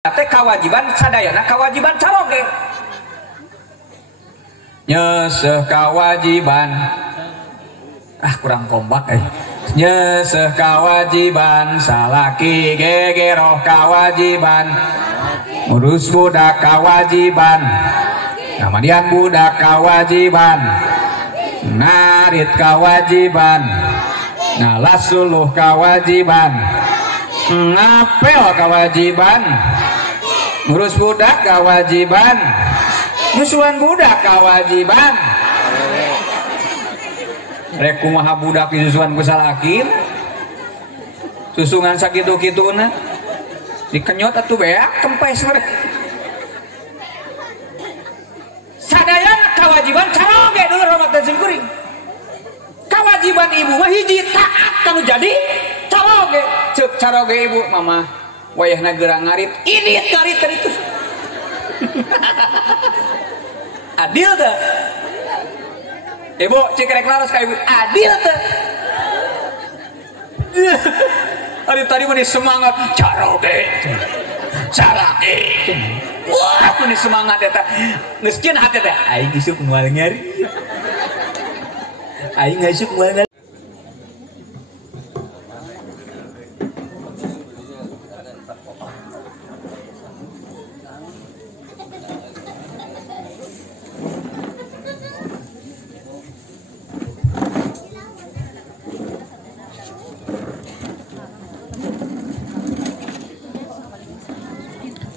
teh kewajiban sadayana kewajiban caroge nyeseh kewajiban kurang kompak nyeseh kewajiban salaki gegeroh kewajiban ngurus budak kewajiban namadian budak kewajiban ngarit kewajiban ngalas suluh kewajiban ngapel kewajiban ngurus budak kewajiban nyusuan budak kewajiban rek kumaha budak nyusuan ku salaki susungan sakitu-kituna dikenyot atuh beak kempes merek sadayana kewajiban caroge dulu rahmatan simkuring kewajiban ibu mah hiji taat kanu jadi caroge cek caroge ibu mama wayahna geura ngarit ini ngarit tadi tuh adil teh ibu cek rek laras ka ibu adil teh tadi mah semangat caroge salaki wah aku semangat eta geus cieun hate teh aing isuk moal nyari aing isuk moal nyari.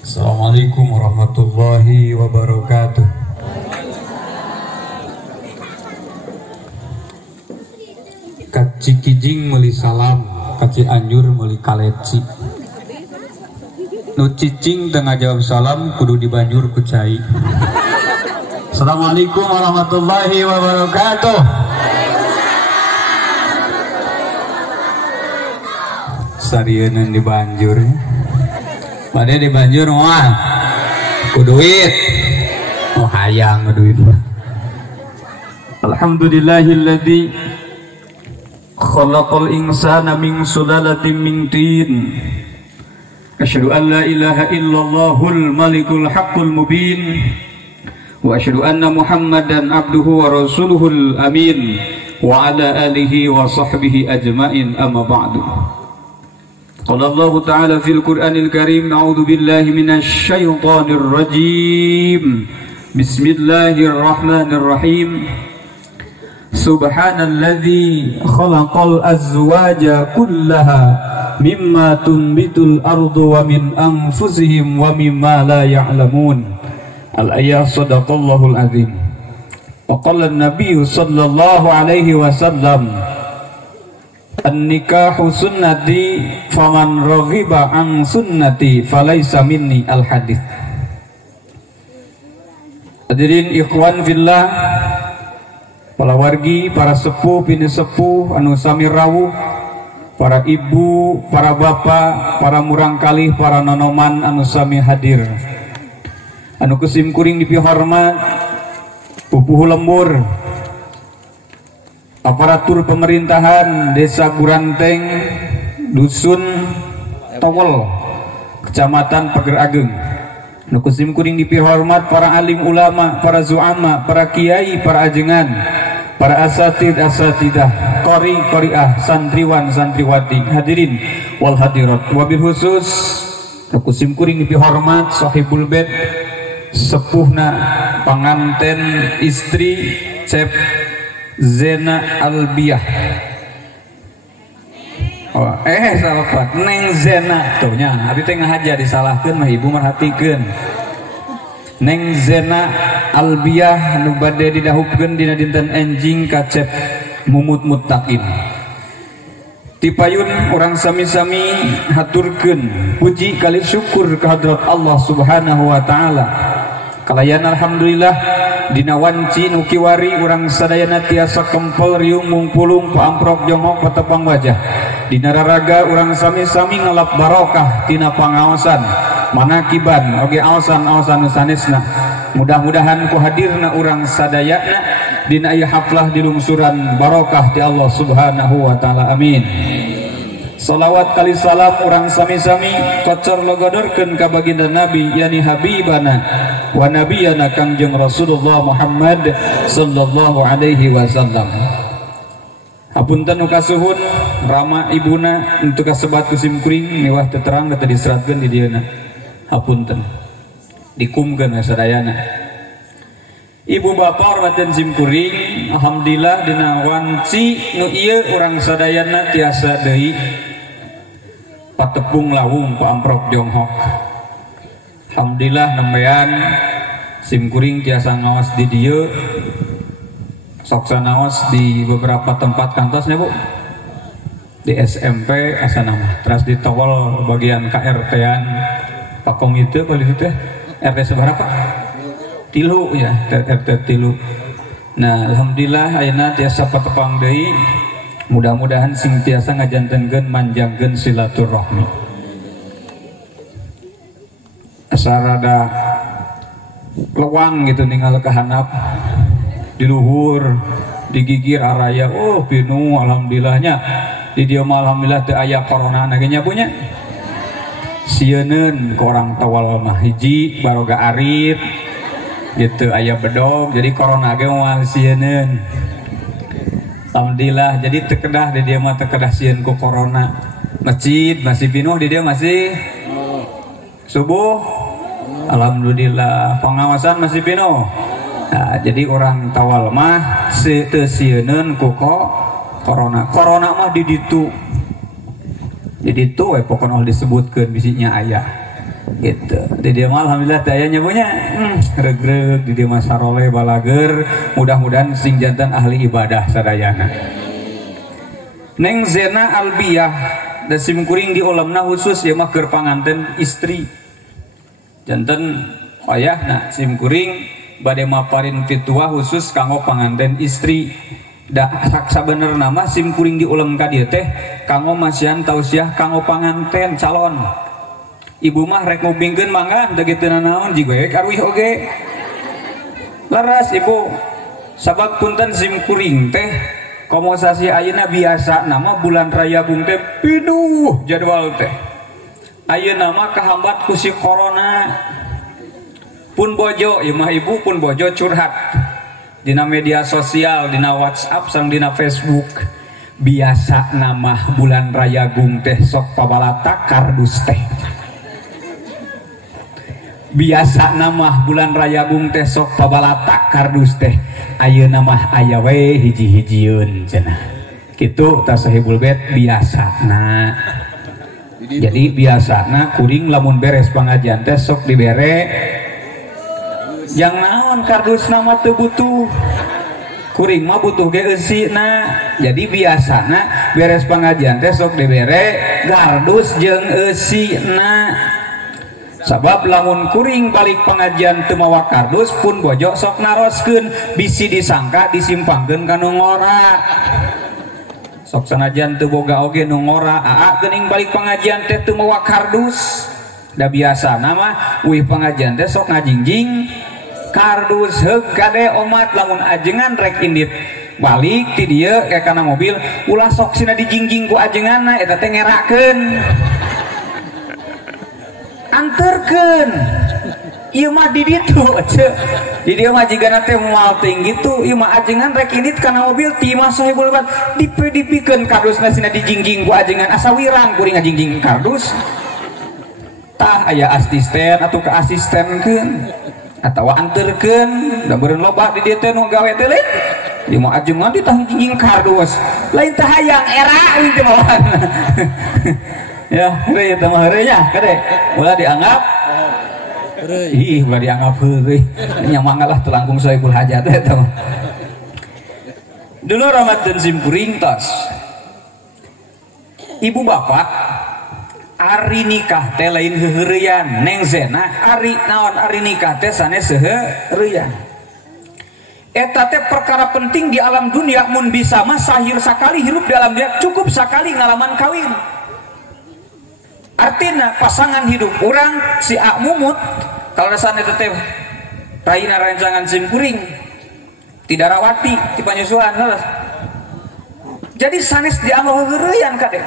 Assalamualaikum warahmatullahi wabarakatuh. Kaci kijing meuli salam, kaci anjur meuli kaleci. Nu cicing tengah jawab salam kudu dibanjur ku cai. Assalamualaikum warahmatullahi wabarakatuh. Sarieun dibanjur. Pada dibanjur mah ku duit hayang duit mah. Alhamdulillahilladzi khalaqal insana min sulalatin min tin. Asyhadu an la ilaha illallahul malikul haqqul mubin wa asyhadu anna Muhammadan abduhu wa rasuluhul amin wa ala alihi wa sahbihi ajmain amma ba'du. Qala Allah Ta'ala fil Qur'anil Karim a'udzu billahi minasy syaithanir rajim. Bismillahirrahmanirrahim. Subhanalladzi khalaqal azwaja kullaha mimma tunbitul ardu wa min anfusihim wa mimma la ya'lamun. Al-ayat sadaqallahul azim. Wa qala an-nabiy sallallahu alaihi wasallam an-nikahu sunnati faman raghiba an sunnati falaysa minni al-hadits. Hadirin ikhwan fillah, para wargi, para sepuh bini sepuh anu sami rawuh, para ibu, para bapak, para murang kalih, para nonoman anu sami hadir, anu kusim kuring dipihormat, pupuh lembur, aparatur pemerintahan Desa Buranteng, Dusun Towel, Kecamatan Pager Ageng, nukusim kuring dipihormat para alim ulama, para zu'ama, para kiai, para ajengan, para asatidah, qori'ah, santriwan, santriwati, hadirin wal hadirat. Wabil khusus nukusim kuring dipihormat sahibul bait, sepuhna panganten istri Cep Zena Albiyah. Salah Pak Neng Zena tuhnya abi teh ngahaja disalahkeun mah ibu merhatikeun. Neng Zena Albiyah nu bade didahupkeun dina dinten enjing ka Cep Mumut Muttaqin. Ti payun urang sami-sami haturkeun puji kali syukur ka hadrat Allah Subhanahu wa taala. Kalayan alhamdulillah dina wanci nu kiwari urang sadayana tiasa kempel riung mungpulung paamprok jongok patepang wajah. Dina raraga urang sami-sami ngalap barokah tina pangaosan manakiban oge aosan-aosan nu sanesna. Mudah-mudahan ku hadirna urang sadayana dina ieu haflah dilungsuran barokah ti Allah Subhanahu wa taala. Amin. Salawat kali salam orang sami-sami kocar logodorkeun ka baginda Nabi yani habibana wa nabiyana Kangjeng Rasulullah Muhammad sallallahu alaihi wasallam. Hapunten nu kasuhun rama ibuna untuk kasebat kusim kuring mewah terang teu diseratkeun di dieuna. Hapunten. Dikumkeun sadayana. Ibu bapak hormatin sim kuring, alhamdulillah dina wanci nu ieu urang sadayana tiasa deui patepung lawung ku amprok Jonghok. Alhamdulillah nembean sim kuring tiasa ngaos di dieu, sok sanaos di beberapa tempat kantosnya Bu, di SMP asa nama terus di towol bagian KRT-an Pak Komite kalau itu teh RT seberapa? Tilu ya, RT tilu. Nah alhamdulillah ayeuna tiasa patepang deui. Mudah-mudahan sing tiasa ngajantenkeun manjangkeun silaturahmi. Asarada lewang gitu ninggal ka handap di luhur digigir araya oh pinu alhamdulillahnya di dieu mah alhamdulillah teu aya corona na ge nya punya. Sieun ku orang tawal mah hiji baroga arit gitu aya bedog jadi corona ge moal sieun. Alhamdulillah jadi terkedah di dia mah terkedah sieun ku corona. Masjid masih penuh di dia masih subuh. Alhamdulillah pengawasan masih penuh. Nah, jadi orang tawal mah teu sieun ku corona. Corona mah di ditu. Di ditu we pokona disebutkeun bisinya aya. Gitu. Di dia mah alhamdulillah teh aya nyabunya regreg di dia mah sarole balager, mudah-mudahan sing jantan ahli ibadah sadayana. Neng Zena Albiyah da sim kuring di ulamna khusus ya mah keur panganten istri. Janten ayahna sim kuring bade maparin pituah khusus kanggo panganten istri. Da sabenerna mah sim kuring di ulam ka dieu teh kanggo masihan tausiah kanggo panganten calon. Ibu mah rek ngupingkeun mangga da kitu naon jigo karuih oge. Laras ibu sabab punten sim kuring teh komosasi ayeuna biasa nama bulan raya gung teh pinuh jadwal teh. Ayeuna mah kahambat ku si corona. Pun bojo ieu mah ibu pun bojo curhat dina media sosial, dina WhatsApp sang dina Facebook. Biasa nama bulan raya gung teh sok pabalata kardus teh. Biasa nama bulan raya gung teh sok pabalata kardus teh ayeuna mah aya we hiji-hijieun cenah kitu tasahibul bait biasana. Jadi biasana kuring lamun beres pangajian teh sok dibere yang naon kardus nama teu butuh kuring mah butuh ge eusina. Jadi biasana beres pangajian teh sok dibere kardus jeung eusina. Sabab lamun kuring balik pengajian teu mawa kardus pun bojo sok naroskeun bisi disangka disimpangkeun ka nu ngora. Sok sanajan teu boga oge nu ngora aa geuning balik pengajian teh teu mawa kardus. Da biasana mah uih pengajian teh sok ngajingjing kardus heug kade omat lamun ajengan rek indit balik ti dieu ke kana mobil ulah sok sina dijingjing ku ajenganna eta teh ngerakeun. Anterkeun ieu mah di ditu ceu di dieu mah jigana teh moal tinggi gitu ieu mah ajengan rek indit kana mobil ti mah sahibul bat dipikeun kardusna sina dijingjing ku ajengan asa wirang kuring ngajingjing kardus tah aya asisten atuh ka asistenkeun atawa anterkeun da beureun loba di dieu teh nu gawe teh lain ieu mah ajengan ditah jingjing kardus lain teh hayang era ieu teh mah ya heureuy eta mah heureuy nya kade ulah dianggap heureuy ulah dianggap heureuy nya manggalah teu langkung saibul hajat eta mah dulu Ramadan sim kuring tos ibu bapak ari nikah teh lain heureuyan neng Zena ari naon ari nikah teh sanes heureuyan eta teh perkara penting di alam dunia mun bisa mah sahir sakali hirup di alam dunia cukup sakali ngalaman kawin. Artinya pasangan hidup orang si A Mumut kalau dasarnya tetep raina rancangan sim kuring tidak rawati di panyusuhan. Jadi sanes dianggap heureuyan kade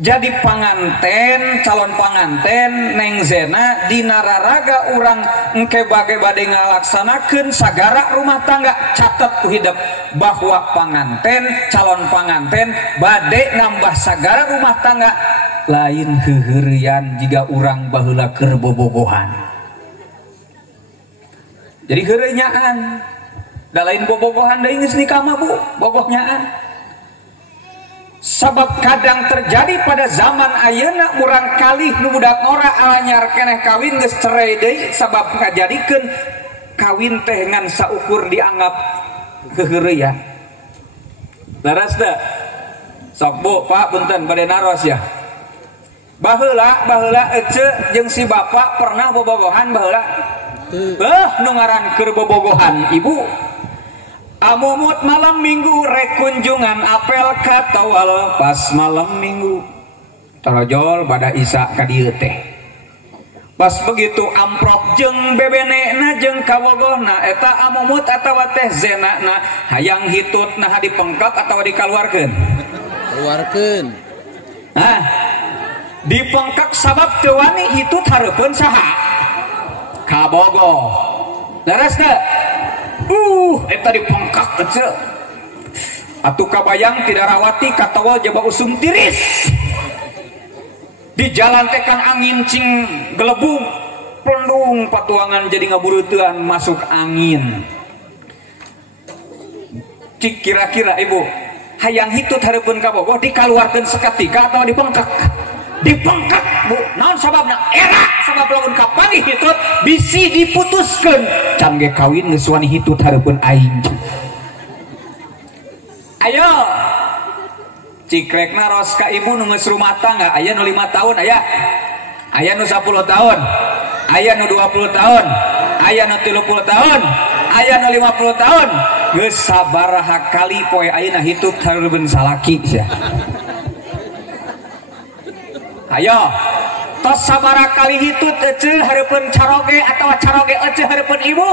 jadi panganten, calon panganten Neng Zena dina raraga urang engke bage bade ngalaksanakeun sagara rumah tangga. Catet ku hidup bahwa panganten, calon panganten bade nambah sagara rumah tangga lain heureurian jiga urang baheula keur bobogohan. Jadi heureunyaan da lain bobogohan deui geus nikah mah Bu, bogohnyaan. Sabab kadang terjadi pada zaman ayeuna murang kalih nu budak ngora anyar keneh kawin geus cerai deui sabab ngajadikeun kawin teh ngan saukur dianggap keheureuyan. Laras teh? Sok Bu, Pak punten bade naros ya. Baheula ece jeung si bapak pernah bobogohan baheula? Nu ngaran keur bobogohan Ibu. Amumut malam minggu rekunjungan apel katawal pas malam minggu tarojol pada isa ka dieu teh. Pas begitu amprok jeung bebenena jeung kabogohna eta amumut atawa teh zenana hayang hitutna dipengkak atawa dikaluarkeun? Keluarkeun. Nah, dipengkak sabab teu wani hitut hareupeun saha? Kabogoh. Leres teu? Eta dipengkak ece atuh kabayang tidak rawati katawal jaba usum tiris di jalan tekan angin cing gelebung pelendung patuangan jadi ngabureuteun masuk angin. Cik kira-kira Ibu hayang hitut hareupeun kabogoh dikaluarkeun seketika atau dipengkak? Dipengkak Bu. Naon sababna? Era sabab lamun kapanggih hitut bisi diputuskeun can ge kawin geus wani hitut hareupeun aing. Ayo cikrekna ros ka ibu nu geus rumah tangga aya nu 5 tahun aya nu 10 tahun aya nu 20 tahun aya nu 30 tahun aya nu 50 tahun geus sabaraha kali poe ayeuna hitut hareupeun salaki sia. Ayo tos sabaraha kali hitut ece hareupeun caroge atawa caroge ece hareupeun ibu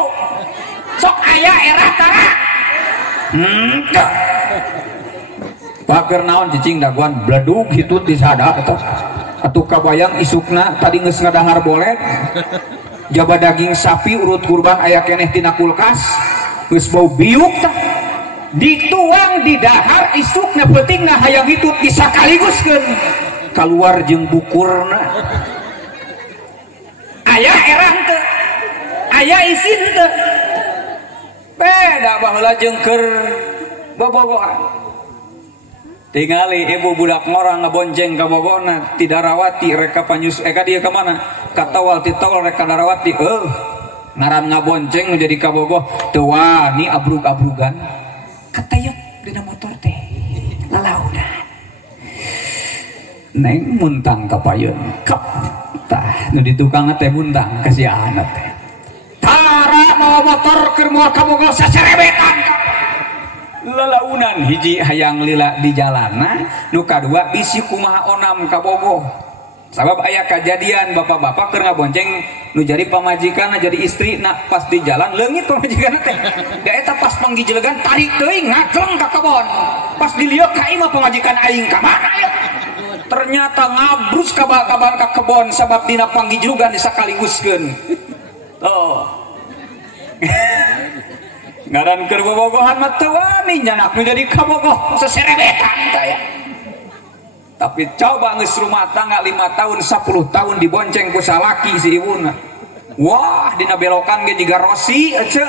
sok aya era tara Paker naon cicing daguan bledug hitut disada atuh kabayang isukna tadi geus ngadahar bolet jaba daging sapi urut kurban aya keneh tina kulkas geus bau biuk tah dituang di dahar isukna pentingna hayang hitut disakaliguskeun keluar jeung bukurna. Aya era henteu aya isin henteu beda baheula jeung keur bobogohan. Tingali ibu budak ngorang ngabonceng ka bogona tidak rawati reka panyus ka dieu ka mana katawal titawal reka darawati ngaran ngabonceng menjadi ka bogoh teu wani abrug-abrugan katayek dina motor teh lalaudan neng muntang ka payeun kap tah nu di tukang teh muntang kasihan teh tara mawa motor keur moal ka bogoh saserebetan lalaunan hiji hayang lila di jalanna nu kadua bisi kumaha onam ka bogoh sabab aya kajadian bapak-bapak keur ngabonceng nu jadi pamajikan jadi istri na pas di jalan leungit pamajikan teh da eta pas panggijlegan tarik teuing ngagleng ka kebon pas dilieu ka imah pamajikan aing ka mana ya ternyata ngabrus kabar ka kebon sabab dina panggijlugan disakaliguskeun tuh ngaran keur bobogohan mah teu wani nyanak nu jadi kabogoh seserebetan tah ya. Tapi coba geus rumah tangga 5 tahun 10 tahun dibonceng ku salaki si ibuna. Wah dina belokan ge jiga Rosi ece.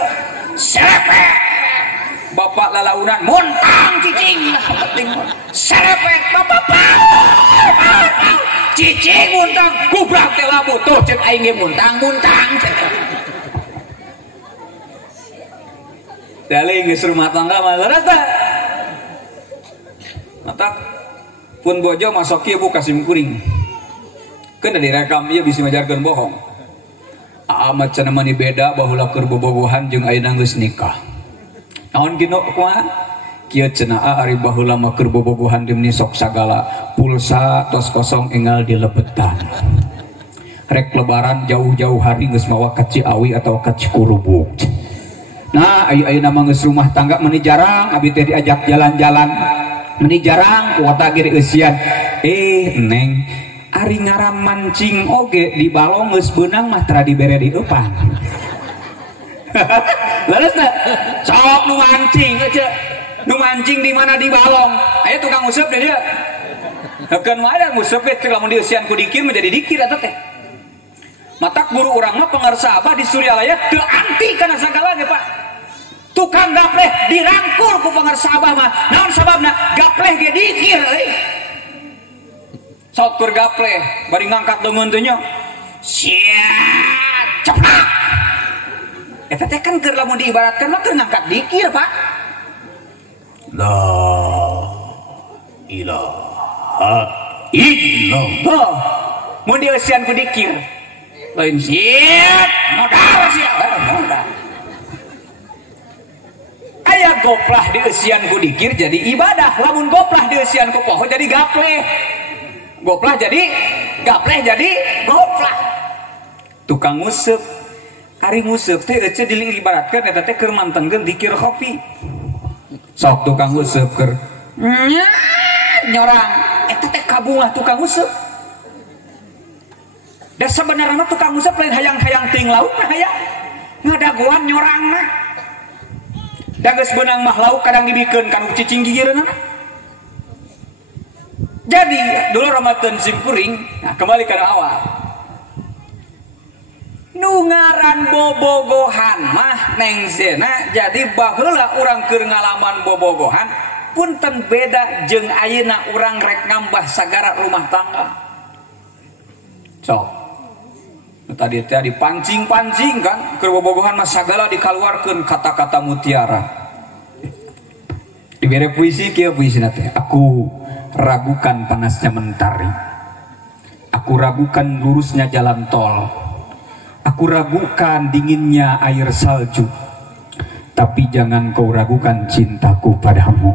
Serepet. Bapak lalaunan muntang cicing penting. Serepet bapak. Cicing muntang gubrak teh labu tuh cek aing ge muntang cek. Daling geus rumah tangga mah rata. Mata pun bojo masuk ieu bu kasim kuring. Keun direkam ieu bisi ngajarkeun bohong. Amat cenah mani beda baheula keur bobogohan jeung ayeuna geus nikah. Naon kitu kumaha? Kieu cenah ari baheula mah keur bobogohan dimni sok sagala pulsa tos kosong enggal dilebetan. Rek lebaran jauh-jauh hari geus mawa ka Ciawi atau ka Cikurubuk. Nah ayeuna mah geus rumah tangga meni jarang abi teh diajak jalan-jalan Meni jarang kuota giri eusian neng ari ngaran mancing oge di balong geus beunang mah tara dibere di depan. Leresna sok nu mancing aja. Nu mancing di mana di balong. Aya tukang useup deh dia. Hekeun mah ada nguseup ge teh lamun dieusian ku dikir menjadi dikir eta teh. Matak guru urang mah pangarsa abah di Suryalaya teu anti kana sagala ge Pak. Tukang gapleh dirangkul ku pangarsa abah mah. Naon sababna? Gapleh ge dikir euy. Sok keur gapleh bari ngangkat leungeun teh nya. Sia ceplak. Eta teh kan keur lamun diibaratkeun mah keur ngangkat dikir Pak. La ilaha illallah. Mun dieusian ku dikir lain siap modal siap modal. Aya goplah dieusian ku dikir jadi ibadah, lamun goplah dieusian ku poho jadi gapleh. Goplah jadi gapleh jadi goplah. Tukang nguseup ari nguseup teh ece dilibaratkeun eta teh keur mantengkeun dikir kopi. Sok tukang nguseup keur nyorang eta teh kabungah tukang nguseup. Da sebenarnya tukang nguseup lain hayang-hayang ting lauk mah hayang ngadaguan nyorangna. Da geus beunang mah lauk kadang dibikeun kanu cicing gigireunna. Jadi dulu Ramadan simkuring, nah kembali ke awal. Nu ngaran bobogohan mah neng zena, jadi baheula urang keur ngalaman bobogohan punten beda jeung ayeuna urang rek ngambah sagara rumah tangga. Sok. Tadi teh dipancing-pancing kan keur bobogohan mah sagala dikaluarkeun kata-kata mutiara. Dibere puisi kieu puisina teh. Aku ragukan panasnya mentari, aku ragukan lurusnya jalan tol, aku ragukan dinginnya air salju, tapi jangan kau ragukan cintaku padamu.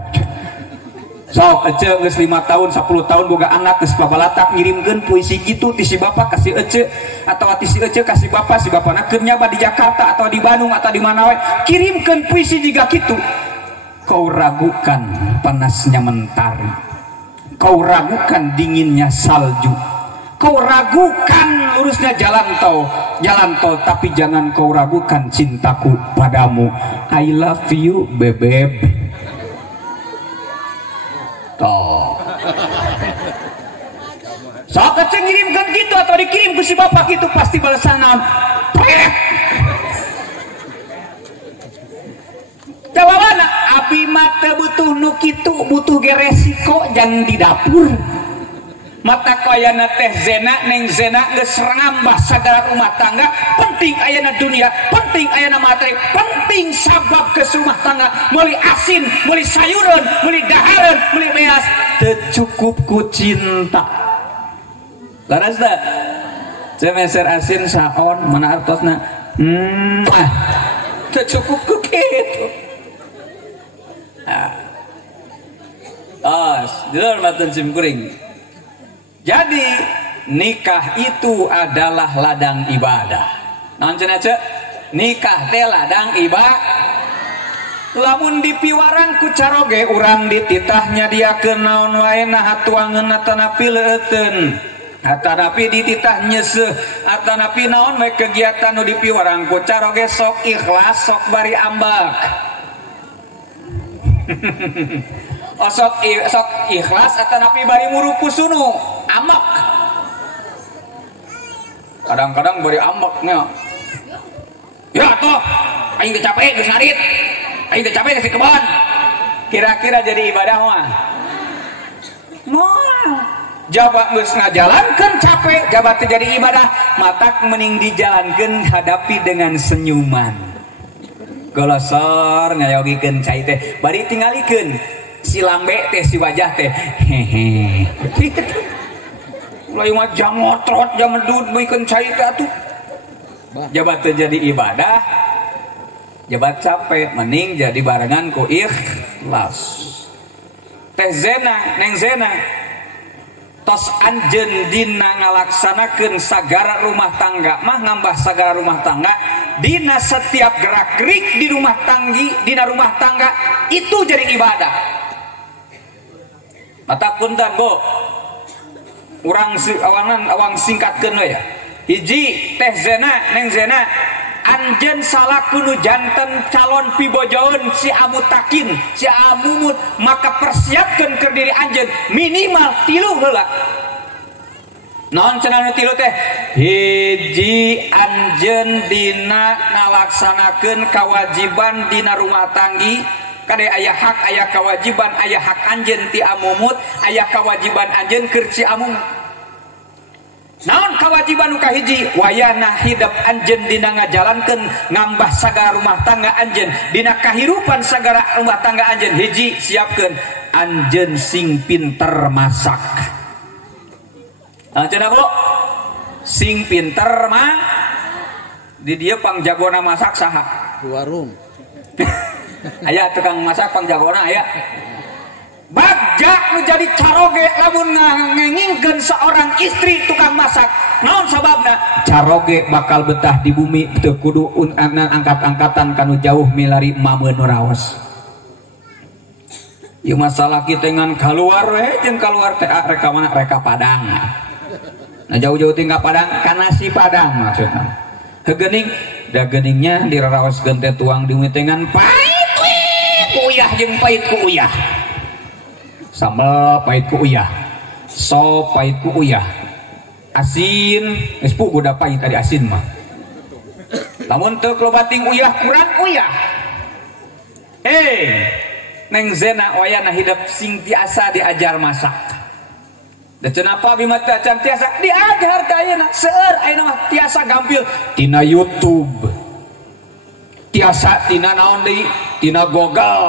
Sok ece geus 5 tahun 10 tahun boga anak geus babalatak ngirimkeun puisi gitu ti si bapak kasih ece atau ti si ece kasih bapak, si bapana keur nyaba di Jakarta atau di Bandung atau di mana we kirimkeun puisi jiga kitu. Kau ragukan panasnya mentari, kau ragukan dinginnya salju, kau ragukan lurusnya jalan tol, tapi jangan kau ragukan cintaku padamu. I love you bebeb. Toh. Sok ece ngirimkeun gitu atau dikirim ke si bapak gitu pasti balasan naon? Jawabanna abi mah teu butuh nu kitu, butuh ge resiko jang di dapur. Mata koyana teh zena neng zena geus ngambah sagala rumah tangga, penting ayana dunia, penting ayana materi, penting sabab geus rumah tangga meuli asin, meuli sayuran, meuli dahareun, meuli beas teu cukup ku cinta. Laras teh cemeser asin saon mana artosna? Teu cukup ku kitu. Dulur Ramadan simkuring. Jadi nikah itu adalah ladang ibadah. Naon cenah ce? Nikah teh ladang ibadah. Lamun dipiwarang ku caroge urang dititahnya dia ke naon wae nah tuangeunna tanapi leuteun. Atanapi dititah nyeseuh, atanapi naon wae kegiatan nu dipiwarang ku caroge sok ikhlas, sok bari ambak. sok ikhlas atanapi bari muruku sunu amak. Kadang-kadang bari amaknya. Ya toh, aing teh capek geus ngarit. Aing teh capek geus di kebon. Kira-kira jadi ibadah mah. Moal. Jabat geus ngajalankeun capek, jabat teh jadi ibadah, matak mending dijalankeun hadapi dengan senyuman. Golosor ngayogikeun cai teh bari tingalikeun si lambe teh si wajah teh hehe mulai mah jam motrot jam medut beuikeun cai teh atuh jabat teh jadi ibadah jabat capek mending jadi barengan ku ikhlas. Teh zena neng zena tos anjeun dina ngalaksanakeun sagara rumah tangga mah ngambah sagara rumah tangga dina setiap gerak gerik di rumah tanggi dina rumah tangga itu jadi ibadah. mata punten Bu urang awang singkatkeun we ya hiji teh zena neng zena anjeun salaku nu janten calon pibojoeun si amutakin si amumut maka persiapkeun keur diri anjeun minimal 3 heula naon cenah nu 3 teh hiji anjeun dina ngalaksanakeun kewajiban dina rumah tanggi kade aya hak aya kewajiban aya hak anjeun ti amumut aya kewajiban anjeun keur ci amumut naon kewajiban nu kahiji wayana hidup anjeun dina ngajalankeun ngambah sagala rumah tangga anjeun dina kahirupan sagala rumah tangga anjeun hiji siapkeun anjeun sing pinter masak cenah Bu sing pinter mah di dieu pangjagona masak saha di warung aya tukang masak pangjagona aya bagja menjadi caroge lamun ngengingkeun seorang istri tukang masak naon sababna caroge bakal betah di bumi teu kudu angkat-angkatan kanu jauh milari mameun nu raos ieu masalah kitu ngan kaluar we jeung kaluar teh reka mana reka Padang nah jauh-jauh tinggal Padang kana si Padang maksudna heueuning da geuningnya diraraoskeun teh tuang di mitengan pait we ku uyah jeung pait ku uyah sambal pait ku uyah sop pait ku uyah asin geus pu goda pait tadi asin mah lamun teu klobating uyah kurang uyah neng zena wayana hidup sing tiasa diajar masak da cenapa abdi mah can tiasa diajar ka ayeuna seueur ayeuna mah tiasa gampil tina YouTube tiasa tina naon deui tina Google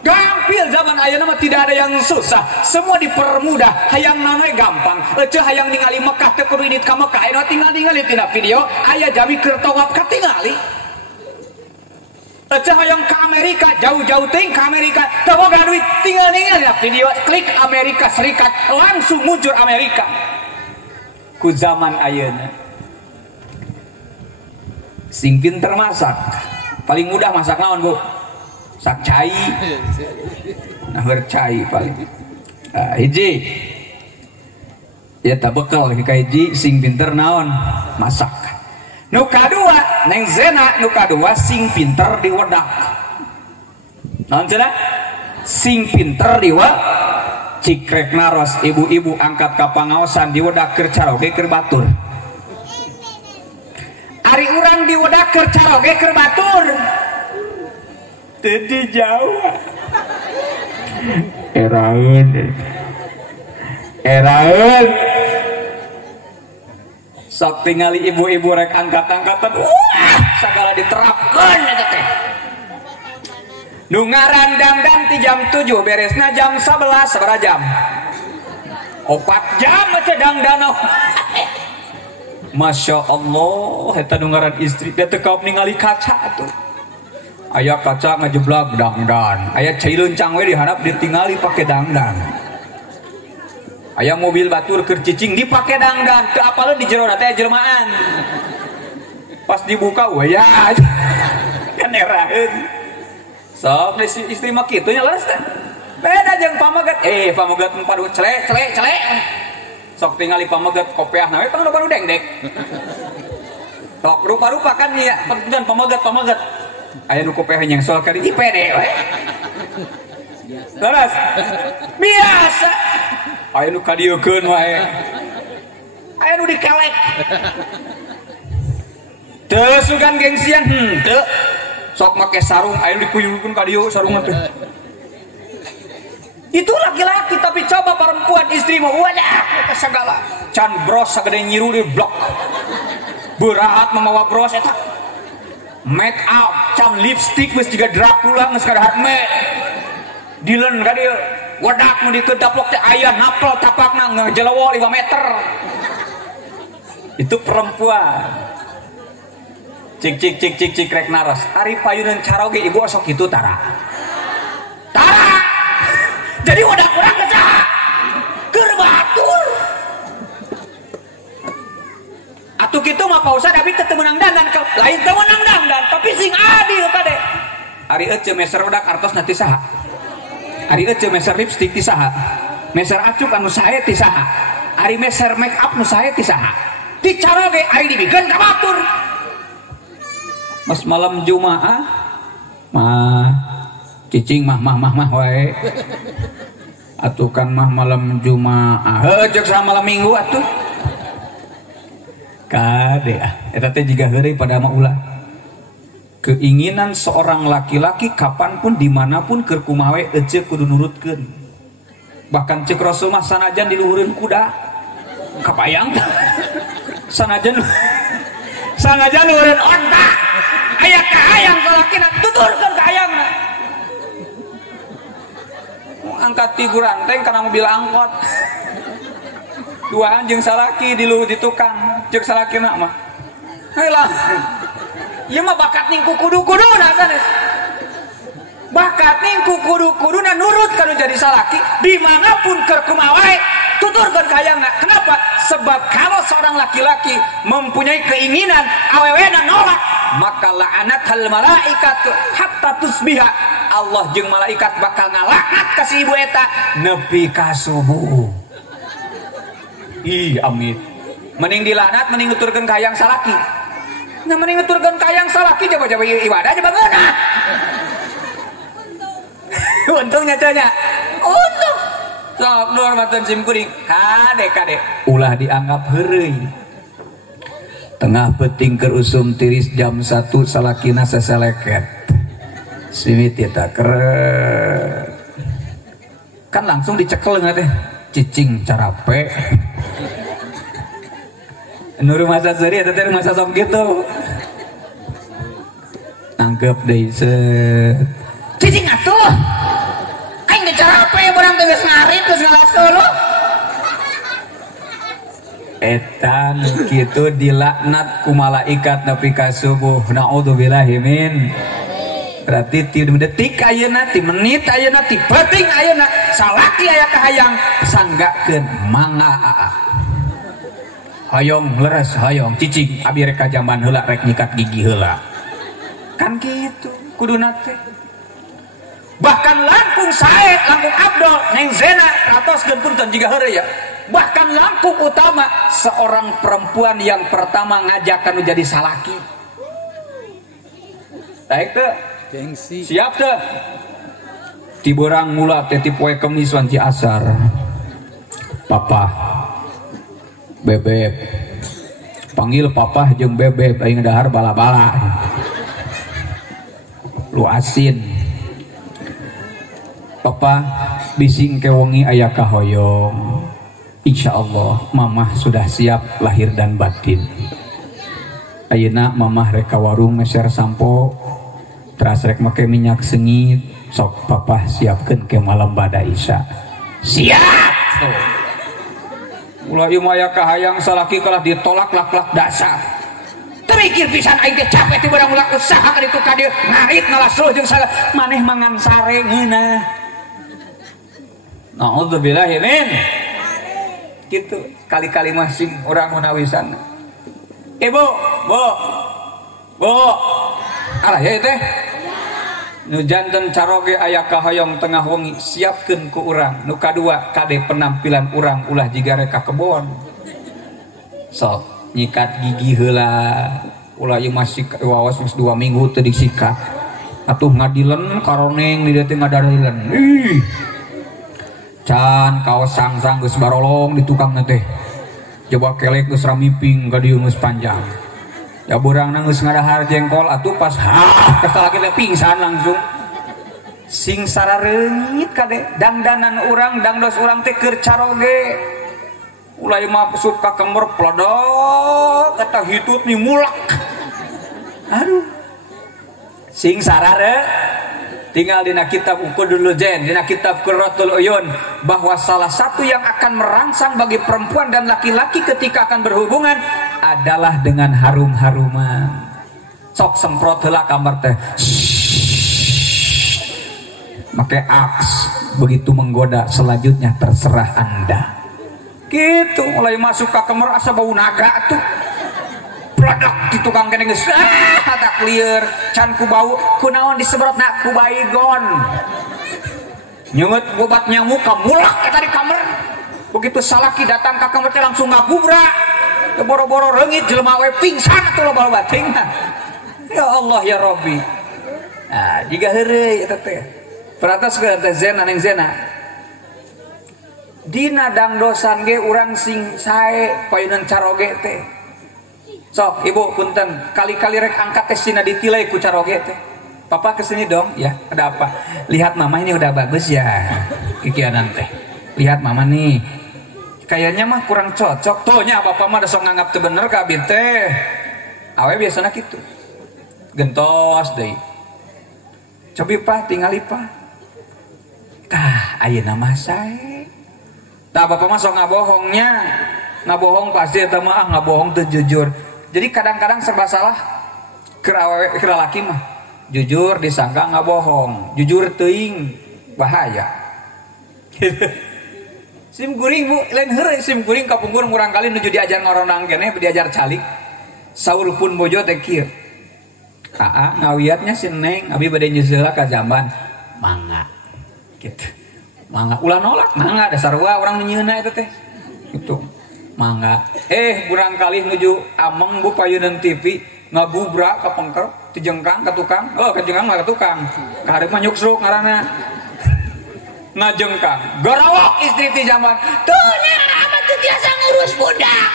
gampil zaman ayeuna mah tidak ada yang susah semua dipermudah hayang naon we gampang eueuh hayang ningali Mekah teh kudu idit ka Mekah ayeuna tinggal ningali tina video aya jami keur tawaf katingali eueuh hayang ka Amerika jauh-jauh teuing ka Amerika teu boga duit tinggal ningali video klik Amerika Serikat langsung mujur Amerika ku zaman ayeuna sing pinter masak paling mudah masak naon Bu sak cai nah bercai paling hiji ya tak bekal ka hiji sing pinter naon masak nu kadua neng zena nu kadua sing pinter diwedak naon cenah sing pinter cikrek naros ibu-ibu angkat ka pangaosan diwedak keur caroge keur batur ari urang diwedak keur caroge keur batur teu Jawa eraeun sok tingali ibu-ibu rek angkat-angkatan sagala diterapkeun eta teh nu ngaran dangdang ti jam 7 beresna jam 11 sabaraha jam 4 jam aja dangdang Masya Allah eta nu ngaran istri teh teu kaop ningali kaca atuh aya kaca ngajeblak dangdan aya cai leuncang we diharap ditingali pake dangdan aya mobil batur keur cicing dipake dangdan teu apaleun di jero teh jelmaan pas dibuka we ya kan eraeun sok istri mah kitu nya leres teh beda jeung pamaget pamaget padu celek sok tingali pamaget kopiahna we pangnu dengdek sok rupa-rupa kan ya pertunjukan pamaget aya nu kopiah nyengsol ka di IPD we terus biasa aya nu kadieukeun wae aya nu dikelek teu sugan gengsian teu sok make sarung aya nu dikuyulkeun ka dieu sarungna teh itu laki-laki tapi coba perempuan istri mah wadah eta sagala can bros sagede nyiru di blok berat memawa bros eta make up can lipstick geus jiga Dracula geus kadahar make dilen ka dieu wadak nu dikedaplok teh aya napel tapakna ngejelewo 5 meter itu perempuan cik rek naros ari payunan caroge ibu sok kitu tara jadi wadak urang geus keur batur atuh kitu mah pausa David teu meunang dandan lain teu meunang dandan tapi sing adil tade ari euceu meser wadak artos nanti saha ari euceu meser lipstik ti saha meser acuk anu sae ti saha ari meser make up nu sae ti saha ti caroge ari dibikeun ka batur mas malam Jumaah mah cicing mah wae atuh kan mah malam Jumaah heuh sama malam Minggu atuh kade eta teh jiga heureuy pada mah ulah keinginan seorang laki-laki kapanpun dimanapun keur kumaha we ece kudu nurutkeun bahkan cek Rasul mah sanajan diluhureun kuda kapayang sanajan luhureun onta aya kahayang ka lakina tuturkeun ka hayangna angkat tigur anteng kana mobil angkot dua anjing salaki diluhur di tukang cek salakina mah heula ieu mah bakat ning kudu-kuduna sanes bakat ning kudu-kuduna nurut kana jadi salaki dimanapun keur kumaha wae tuturkeun ka hayangna kenapa sebab kalau seorang laki-laki mempunyai keinginan awewena nolak maka la'anatal malaikatu hatta tusbiha Allah jeung malaikat bakal ngalaknat ka si ibu eta nepi ka subuh ih amit mending dilaknat mending nuturkeun ka hayang salaki nah mending nuturkeun ka hayang salaki coba-coba ibadah coba ngeunah untungnya tanya untung sok luar matan sim kuring kade ulah dianggap heureuy tengah peuting keur usum tiris jam 1 salakina saseleket simit eta keren kan langsung dicekel teh cicing carape nu rumah saseri eta teh rumah sok gitu tangkep deui set cicing atuh aing teh carape barang teh geus ngarit geus ngalas heula etan kitu dilaknat ku malaikat nepi ka subuh naudzubillahi min berarti ti detik ayeuna ti menit ayeuna ti peuting ayeuna salaki aya kahayang sanggakeun mangga hayong leres hayong cicing abi rek kajaman heula rek nyikat gigi heula kan kitu kuduna teh bahkan langkung sae langkung abdol neng zena ratoskeun punten jiga heureuy ya bahkan langkung utama seorang perempuan yang pertama ngajak anu jadi salaki taek teh gengsi siap teh ti beurang mula teh ti poe Kemis wan ci asar papa bebeb panggil papa jeung bebeb aing dahar bala-bala lu asin papa bising ke wengi aya kahoyong insyaallah mamah sudah siap lahir dan batin ayeuna mamah rek ka warung meser sampo teras rek make minyak sengit sok papa siapkeun ke malam bada isya siap ulah ieu mah aya kahayang salaki kalah ditolak lak-lak dasar terikir pisan aing teh capek ti barang ulah usaha ka ditu ka dieu ngarit ngalaseuh jeung salah maneh mangan sare ngeunah naudzubillahi min gitu kali-kali masing orang munawisan ibu bu alah ya teh nu janten caroge aya kahayong tengah wengi siapkeun ku urang nu kadua kade penampilan urang ulah jiga rek ka kebon sok nyikat gigi heula ulah ieu masih wawas geus 2 minggu teu disikat atuh ngadilen karoneng di dieu teh ngadarilen ih can kaos sangsang geus barolong di tukang teh coba kelek geus ramiping ka dieu geus panjang ya burangna geus ngadahar jengkol atuh pas kesalaki teh pingsan langsung sing sarareungit kade dangdanan urang dangdos urang teh keur caroge ulah mah suka kemer plodok eta hitut ni mulak aduh sing sarare tinggal dina kitab Ukudul Jen dina kitab Qurratul Uyun bahwa salah satu yang akan merangsang bagi perempuan dan laki-laki ketika akan berhubungan adalah dengan harum-haruman sok semprot heula kamar teh make aks begitu menggoda selanjutnya terserah anda gitu mulai masuk ke kamar asa bau naga tuh pledok di tukang kene geus kata clear can ku bau kunaon disebrotna ku baygon nyeut obat nyamuk ka mulak eta di kamar Begitu salaki datang ka kamar teh langsung ngagubrak, boro-boro reungit jelema we pingsan atuh loba-loba teuing. Ya Allah ya Rabbi. Nah, jiga heureuy eta teh. Perataskeun teh zina neng zina. Dina dangdosan ge urang sing sae payunan caroge teh. Sok ibu punten, kali-kali rek angkat teh sina ditilai ku caroge teh. Papa kesini dong, ya ada apa? Lihat mama ini udah bagus ya, kikianan teh. Lihat mama nih, kayaknya mah kurang cocok. Tuhnya bapak mah udah sok nganggap teu bener ka abdi teh. Awe biasana gitu, gentos deh. Cobi pak, tingali pak. Tah, ayeuna mah sae. Tah bapak mah sok ngabohongnya, ngabohong pasti eta mah ngabohong teu jujur. Jadi kadang-kadang serba salah keur awewe keur laki mah. Jujur disangka nggak bohong, jujur teuing bahaya. Sim guring bu, lain heureuy sim guring kapungkur urang kali nuju diajar ngoronang keneh diajar calik. Saur pun bojo teh kieu. Aa ngawiatnya si Neng, abi bade nyeuseula ka jamban. Mangga. Gitu. Mangga ulah nolak, mangga dasar urang nyieunna eta teh. Gitu. Mangga. Urang kali nuju ameng bu payeunan TV ngagubrak ka pengker. Tijengkang ke tukang, kejengkang ke tukang, keharap mah nyuksruk ngaranna ngajengkang, garawak istri ti zaman, tuhnya amat teu tiasa ngurus budak.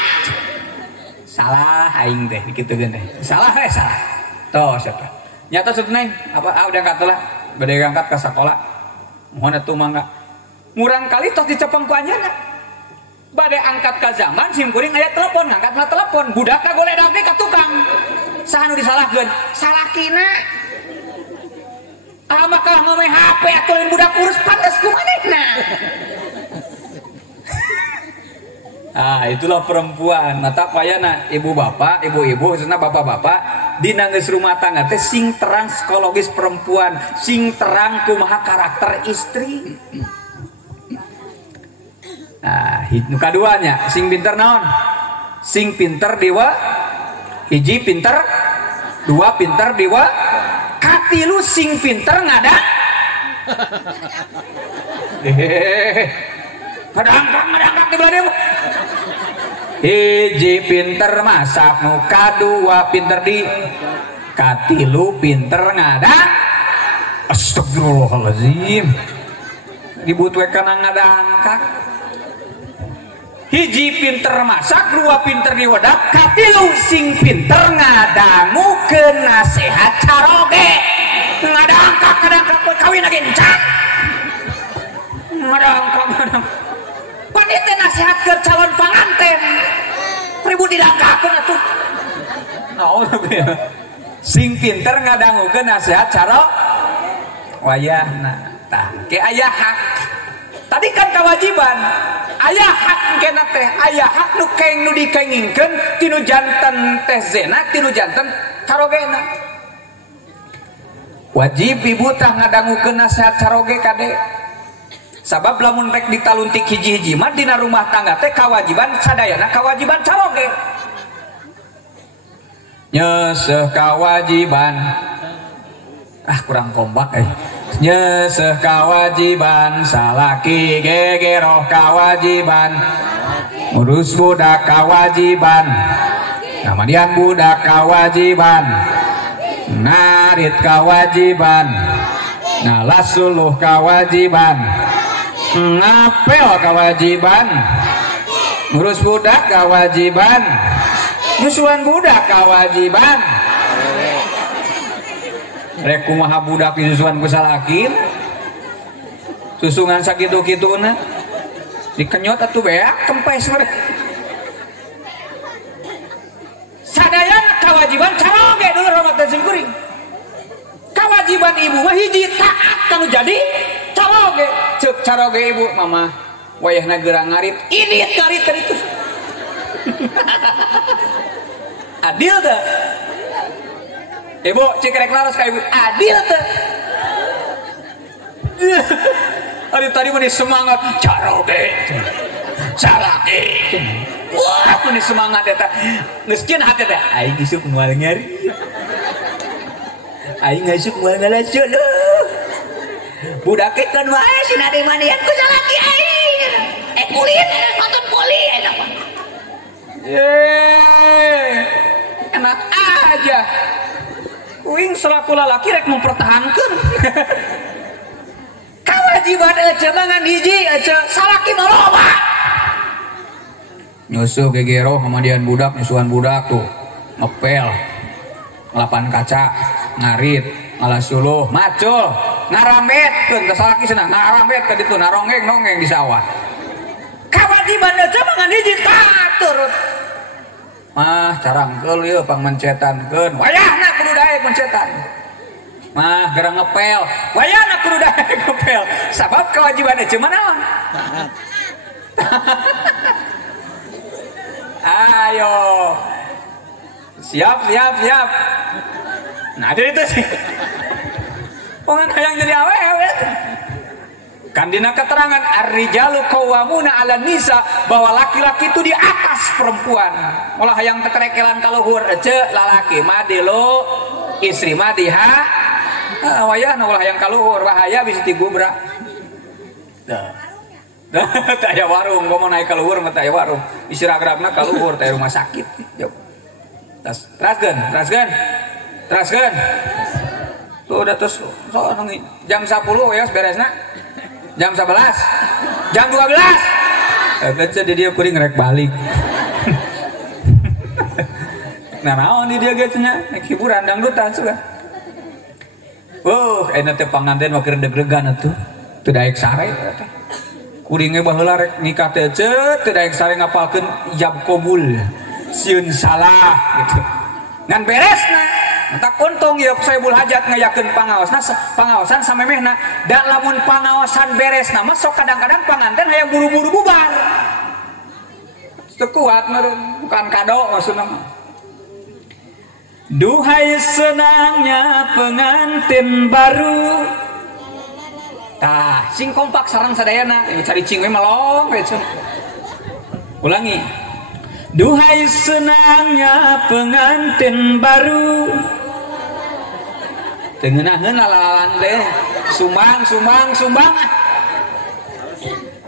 Salah aing teh kitu geun teh. Salah salah. Toh siapa? Nyata sut Neng, apa udah angkat lah, bade angkat ka sakola. Mohon atuh mangga. Murang kali tos dicepeng ku anjeunna. Bade angkat ka zaman sim kuring aya telepon, ngangkat mah telepon, budak kagoledak deui ka tukang. Saha nu disalahkeun? Salakina. Maka ngomong HP atuh budak urus pantes ku manehna. Itulah perempuan. Mata payana ibu bapak, ibu-ibu, khususnya bapak-bapak dina geus rumah tangga teh sing terang psikologis perempuan, sing terang kumaha karakter istri. Nu kaduanya sing pinter naon? Sing pinter dewa hiji pinter, dua pinter dewa, katilu sing pinter ngada. Ngadangkak di belah hiji pinter masak, nu kadua pinter di, katilu pinter ngada. Astagfirullahaladzim, dibutuhkan ngadangkak. Hiji pinter masak, dua pinter diwedak, katilu sing pinter ngadangukeun nasehat caroge. Ngadangkak kawin gencang. Ngadangkak. Pandi teh nasehat ke calon panganten. Ribut didangkakeun atuh. Naon sing pinter ngadangukeun nasehat caro wayahna. Tah ke aya hak. Tadi kan kewajiban, aya hak kena teh, aya hak nu keng nu dikengingkeun tinu janten teh zena, tinu janten carogena. Wajib ibu tah ngadangukeun nasihat caroge kade. Sabab lamun rek ditaluntik hiji-hiji mah dina rumah tangga teh kawajiban sadayana kawajiban caroge. Nyeuseuk kawajiban. Kurang kompak nyeseh kawajiban, salaki gegeroh kawajiban, urus budak kawajiban, namadian budak kawajiban, ngarit kawajiban, ngalas suluh kawajiban, ngapel kawajiban, urus budak kawajiban, nyusuan budak kawajiban. Rek kumaha budak disusuan ku salakin, susungan sakitu-kituna dikenyot atuh beak kempes mereka. Sadayana kawajiban caroge dulu rahmatan sim kuring. Kawajiban ibu mah hiji taat kanu jadi caroge. Ceuk caroge ibu mama wayahna geurang ngarit, ini ngarit tadi tuh. Adil teh. Ibu cek rek laras ka ibu, adil teh. Tadi mah semangat caroge. Salaki. Wah, aku nih semangat eta. Geus cieun hate teh. Aing isuk moal nyari. Aing isuk moal ngalacu loh. Budak kan wae cenah di mandian ku salaki aing. kulit nonton kulit enak banget. Enak aja kuing selaku lalaki rek mempertahankan kewajiban aja mangan hiji aja salaki maloba nyusuh gegero kemudian budak nyusuhan budak tuh ngepel ngelapan kaca ngarit ngalasuluh macul ngarambet ke salaki senang ngarambet ke ditu narongeng di sawah kewajiban aja mangan hiji turut mah carangkeul ieu pang mencetankeun wayahna kudu daek mencetan mah gerang ngepel wayahna kudu daek ngepel sabab kewajiban aja manaon ayo siap nah jadi itu sih pengen hayang jadi awewe kan dina keterangan ar-rijalu qawwamuna 'alan nisa bahwa laki-laki itu di atas perempuan. Ulah hayang tekerekelan kaluhur ece lalaki mah di lo istri mah diha wayahna ulah hayang kaluhur bahaya bisa digubrak. Dah. Teh aya warung ngomong naik kaluhur mah teh aya warung. Istiragragna kaluhur teh rumah sakit. Yuk. Teraskeun. Tuh udah terus jam 10 ya beresna. Jam 11 jam 12 jadi dia kuring rek balik nah naon di dia gacenya hiburan dangdutan suka enak teh panganten mah keur deg-degan atuh teu daek sare kuring ge baheula rek nikah teh teu daek sare ngapalkeun ijab qabul sieun salah gitu ngan beresna tak untung ya Saibul Hajat ngayakeun pangaosan samemehna da lamun pangaosan beresna mah sok kadang-kadang panganten hayang buru-buru bubar teu kuat meureun bukan kado maksudna mah duhai senangnya pengantin baru tah sing kompak sareng sadayana cari cing we melong we ulangi duhai senangnya pengantin baru tengenaheun lalalan teh sumbang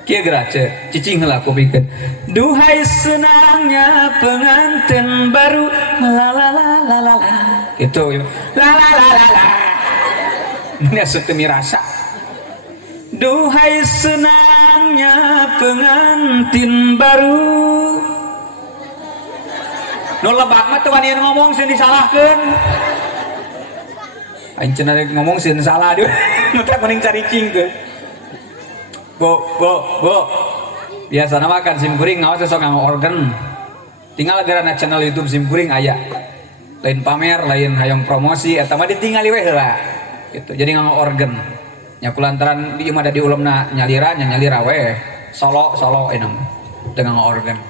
kieu geura cicing heula kupikeun duhai senangnya pengantin baru la gitu la ini asup teu mirasa duhai senangnya pengantin baru nu lebak mah teu wani ngomong sieun disalahkeun aing cenah ngomong sieun salah deui nu teh kuning caricing teh go biasana makan sim kuring ngaos sok nganggo organ tinggal garana channel YouTube sim kuring aya lain pamer lain hayang promosi eta mah ditingali we heula gitu jadi nganggo organ nya kulantaran ieu mah da diulumna nyalira we solo enam dengan organ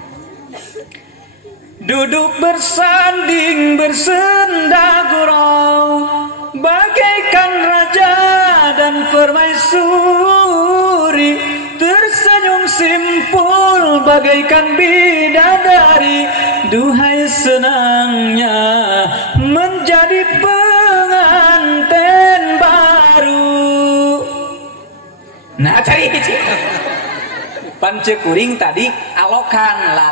duduk bersanding bersenda gurau bagaikan raja dan permaisuri tersenyum simpul bagaikan bidadari duhai senangnya menjadi pengantin baru nah cari pance kuring tadi alokan la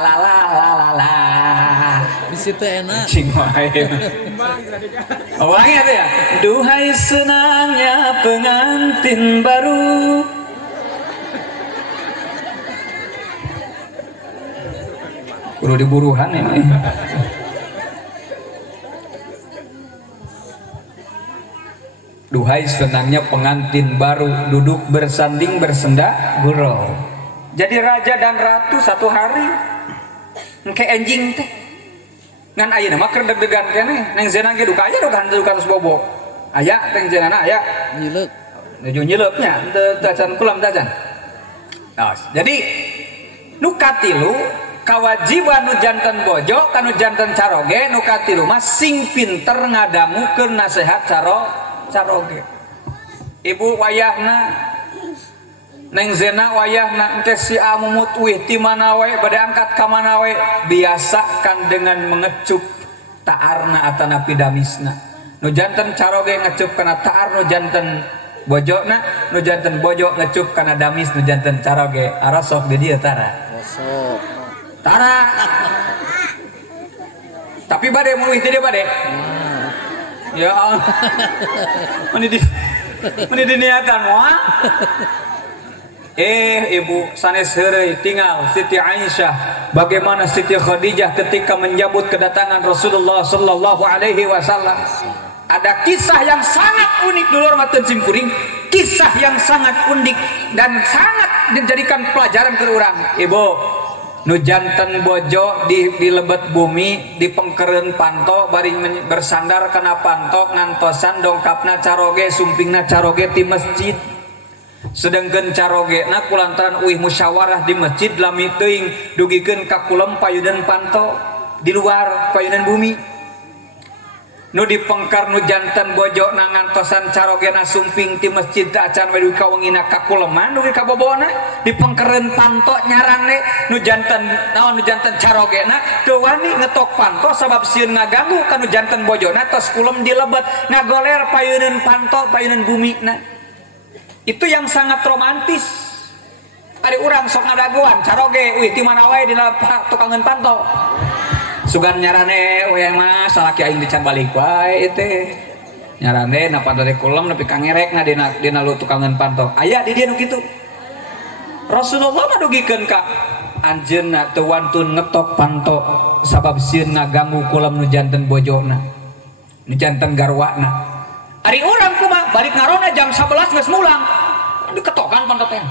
di situ enak cing wae ulangi apa ya duhai senangnya pengantin baru kudu diburuhan ini duhai senangnya pengantin baru duduk bersanding bersenda gurau jadi raja dan ratu satu hari engke enjing teh ngan ayeuna mah keur deg-degan keneh neng zena ge duka aya duka terus bobo aya teh zenana aya nyileuk nuju nyileuknya teu tacan kulam tacan jadi nu katilu kawajiban nu janten bojo kanu janten caroge nu katilu mah sing pinter ngadangukeun nasehat caroge ibu wayahna neng zena wayahna engke si amumut wih ti mana we bade angkat ka mana we biasakan dengan mengecup taarna atana pidamisna nu janten caroge ngeceuk kana taar nu janten bojona nu janten bojo ngecup kana damis nu janten caroge arosok di dieu tara tara tapi bade mau itu dia bade ya Allah meni diniatan moal ibu sanes heureuy tinggal Siti Aisyah bagaimana Siti Khadijah ketika menyambut kedatangan Rasulullah sallallahu alaihi wasallam. Ada kisah yang sangat unik dulur mata simkuring, kisah yang sangat unik dan sangat dijadikan pelajaran ke orang. Ibu nu janten bojo di lebet bumi di pengkeren panto bari bersandar kana panto ngantosan dongkapna caroge sumpingna caroge di masjid. Sedangkan caroge na kulantaran uih musyawarah di masjid lami teuing dugikeun ka kulem payunan panto di luar payunan bumi nu dipengkar nu janten bojo na ngantosan caroge na sumping ti masjid teh acan we dugi kawengina ka kuleman dugi ka bobona dipengkereun panto nyaranne nu janten naon nu janten caroge na teu wani ngetok panto sabab sieun ngaganggu ka nu janten bojona tos kulem dilebet ngagoler payunan panto payunan bumi na. Itu yang sangat romantis. Ari urang sok ngadaguan caroge wih ti mana wae di tukangan panto. Sugan nyarane we mah salaki aing dican balik wae teh. Nyarane na panto teh kulem nepi ka ngerek na dina lu tukangan panto. Aya di dieu nu kitu. Rasulullah mah dugikeun ka anjeunna teu wantun ngetok panto sabab sieun ngaganggu kulem nu janten bojona. Nu janten garwana. Ari orang kumaha balik ngarona jam 11 geus mulang diketokan pantot teh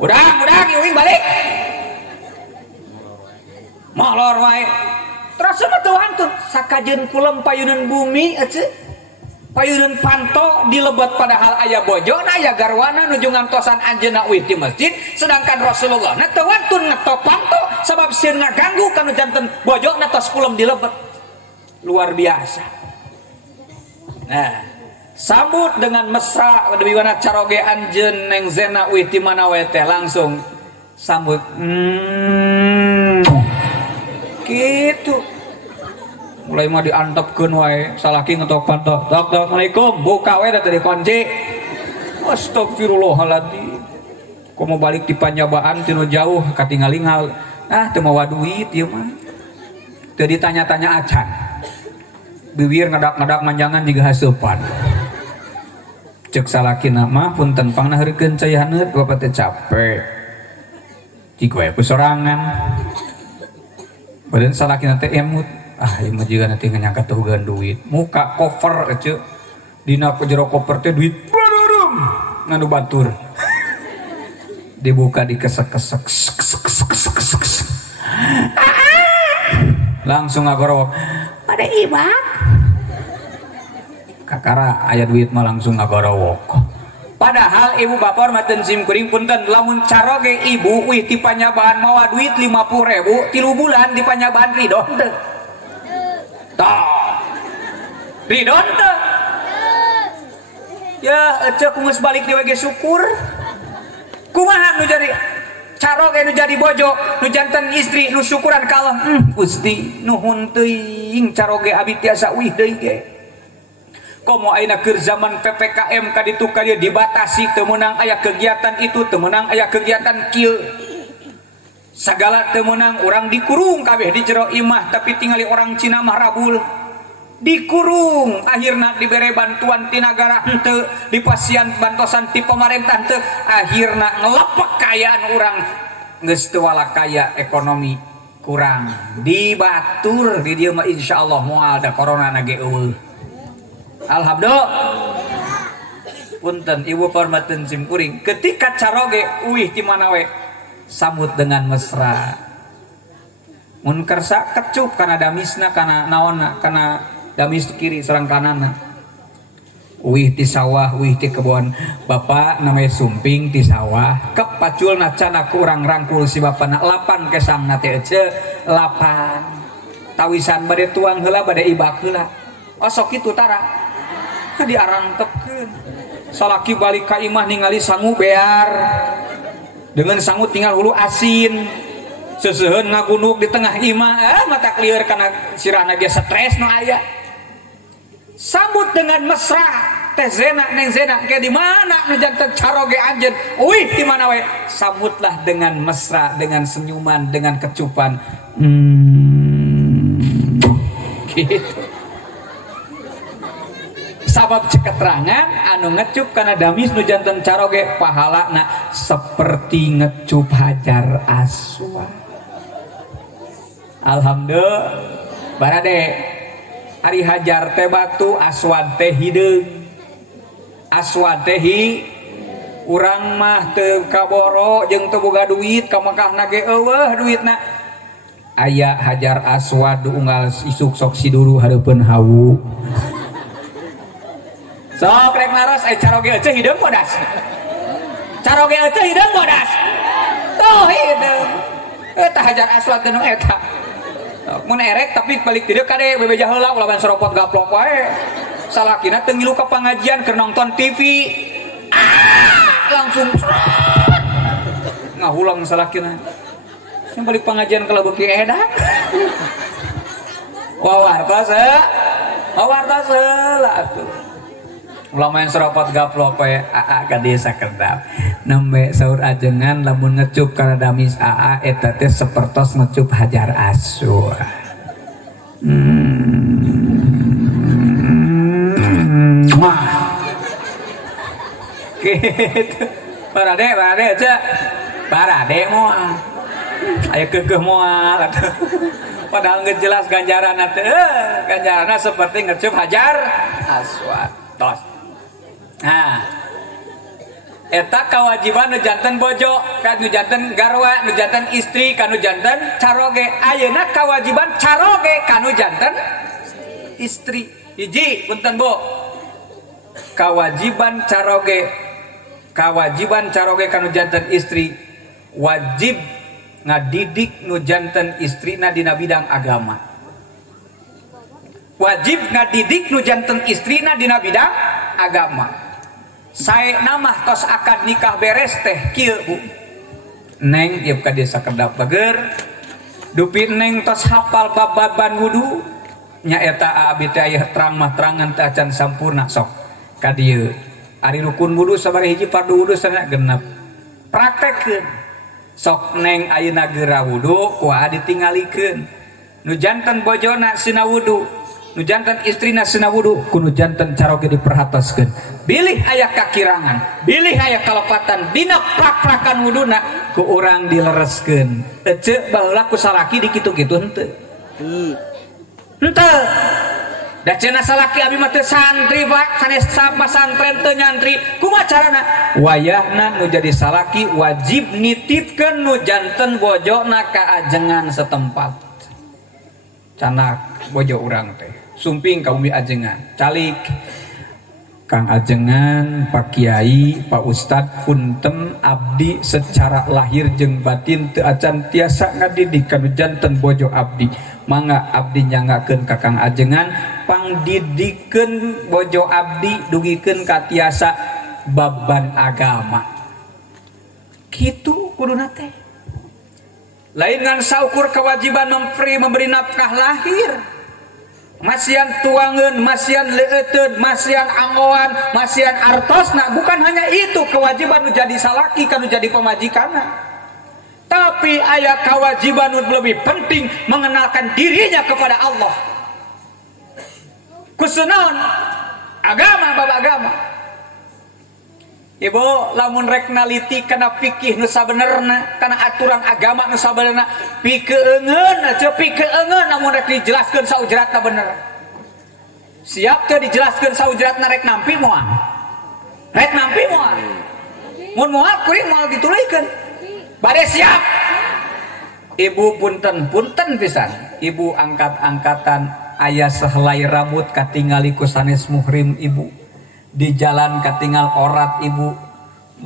udang ieuing balik molor wae terus mah teu hantun sakajeun kulem payunan bumi ece payunan panto dilebet padahal aya bojona aya garwana nuju ngantosan anjeunna uih di masjid sedangkan Rasulullah na teu hantun ngetok panto sabab sieun ngaganggu kana janten bojona tos kulem dilebet luar biasa. Nah sambut dengan mesra demi mana caroge anjeun neng zena uih ti mana we teh langsung sambut gitu mulai mah diantepkeun wae salaki ngetok panto tok assalamualaikum buka we da teh dikunci astagfirullahaladzim komo balik di panjabaan tinu jauh katingalingal teu mawa duit ieu mah teu ditanya-tanya acan bibir ngadak-ngadak manjangan jiga haseupan cek salaki nama punten pangna heureukeun cai haneut bapak teh capek cik we pesorangan badan salaki teh emut ieu mah jiga nanti nganyangka tuhugan duit muka koper ece dina jero koper teh duit barurung nganu batur dibuka dikesek-kesek langsung ngagorowok pada ibak kakara aya duit mah langsung ngagorowok padahal ibu bapak hormateun simkuring punten lamun caroge ibu wih ti panyabahan mawa duit 50.000 3 bulan di panyabahan ridho teu tah ridho teu ya ece geus balik di we syukur kumaha nu jadi caroge nu jadi bojo nu janten istri nu syukuran ka Allah Gusti nuhun teuing caroge abi tiasa wih deui ge komo ayeuna keur zaman PPKM ka ditu ka dieu dibatasi teu meunang aya kegiatan itu teu meunang aya kegiatan kieu sagala teu meunang urang dikurung kabeh di jero imah tapi tingali orang Cina mah rabul dikurung akhirna dibere bantuan ti nagara henteu dipasian bantosan ti pamarentah henteu akhirna ngelepek kayaan urang geus teu wala kaya ekonomi kurang dibatur di dieu mah insyaallah moal da corona na ge eueuh. Alhamdulillah punten ibu hormateun simkuring ketika caroge uih ti mana we sambut dengan mesra mun kersa kecup kana damisna kana naonna kana damis kiri sareng kananna uih ti sawah uih ti kebon bapak namanya sumping ti sawah kep paculna can aku urang rangkul si bapana 8 kesangna teh ece 8 tawisan bade tuang heula bade ibak heula sok kitu tara diarantepkeun salaki balik ka imah ningali sangu bear dengan sangu tinggal hulu asin seseuheun ngagunuk di tengah imah mata klieur kana sirahna ge stres nu aya sambut dengan mesra teh zena neng zena kayak di mana nu janten caroge anjeun uih di mana we sambutlah dengan mesra dengan senyuman dengan kecupan gitu sabab cek keterangan anu ngecup karena damis nu janten caroge pahalana seperti ngecup hajar aswad. Alhamdulillah barade ari hajar teh batu aswad teh hideung aswad teh urang mah teu kaboro jeung teu boga duit ka Mekahna ge eueuh duitna aya hajar aswad unggal isuk sok siduru hareupeun hawu sok rek maros caroge eueuh hideung bodas caroge eueuh hideung bodas toh hideung eta hajar aswad teh nu eta mun erek tapi balik tidak kade bebeja heula lawan seropot gaplok wae salakina teu ngilu ka pangajian keur nonton TV langsung ngahulang salakina yang balik pengajian kalau beki edan wawarta seula atuh ulama yang seropot gaplok wae aa ka desa kedap nembe saur ajengan lamun ngecup kana damis aa eta teh sapertos ngecup hajar aswad gitu barade cek barade moal aya keukeuh moal padahal geus jelas ganjaranna teh ganjaranna seperti ngecup hajar aswad tos nah eta kewajiban nu janten bojo kan nu janten garwa nu janten istri kan nu janten caroge ayeuna kewajiban caroge kan nu janten istri hiji punten Bu kewajiban caroge kan nu janten istri wajib ngadidik nu janten istrina dina bidang agama wajib ngadidik nu janten istrina dina bidang agama saya namah tos akad nikah beres teh kieu Bu neng ieu ka desa kedap bager dupi neng tos hafal baban wudu nya eta abi teh aya terang mah terangan teh acan sampurna sok ka dieu ari rukun wudu sabari hiji fardu wudu sana genep praktekkeun sok neng ayeuna geura wudu kumaha ditingalikeun nu janten bojona sina wudu nu janten istrina sina wudu kudu janten caroge diperhatoskeun bilih aya kakirangan bilih aya kalepatan dina prak-prakan wuduna ku urang dilereskeun teu baheula ku salaki dikitu-kitu henteu henteu da cenah salaki abi mah teu santri Pak sanes pasantren teu nyantri kumaha carana wayahna nu jadi salaki wajib nitipkeun nu janten bojona ka ajengan setempat canak bojo urang teh sumping ka umi ajengan calik Kang ajengan Pak Kiai Pak Ustad punten abdi secara lahir jeung batin teu acan tiasa ngadidik kanu janten bojo abdi mangga abdi nyangakeun ka Kang ajengan pangdidikeun bojo abdi dugikeun ka tiasa baban agama kitu kuduna teh lain ngan saukur kewajiban memberi nafkah lahir masian tuangan, masian leuteun, masian anggoan, masian artosna bukan hanya itu kewajiban nu jadi salaki kan nu jadi pemajikanna tapi aya kewajiban nu lebih penting mengenalkan dirinya kepada Allah kusunaon agama bab agama Ibu lamun rek naliti kana fikih nu sabenerna kana aturan agama nu sabenerna pikeungeun aja pikeungeun lamun rek dijelaskeun saujratna bener siap teu dijelaskeun saujratna rek nampi moal mun moal kuring moal dituluykeun bade siap Ibu punten pisan Ibu angkat-angkatan aya sahelai rambut katingali ku sanes muhrim Ibu di jalan katinggal orat Ibu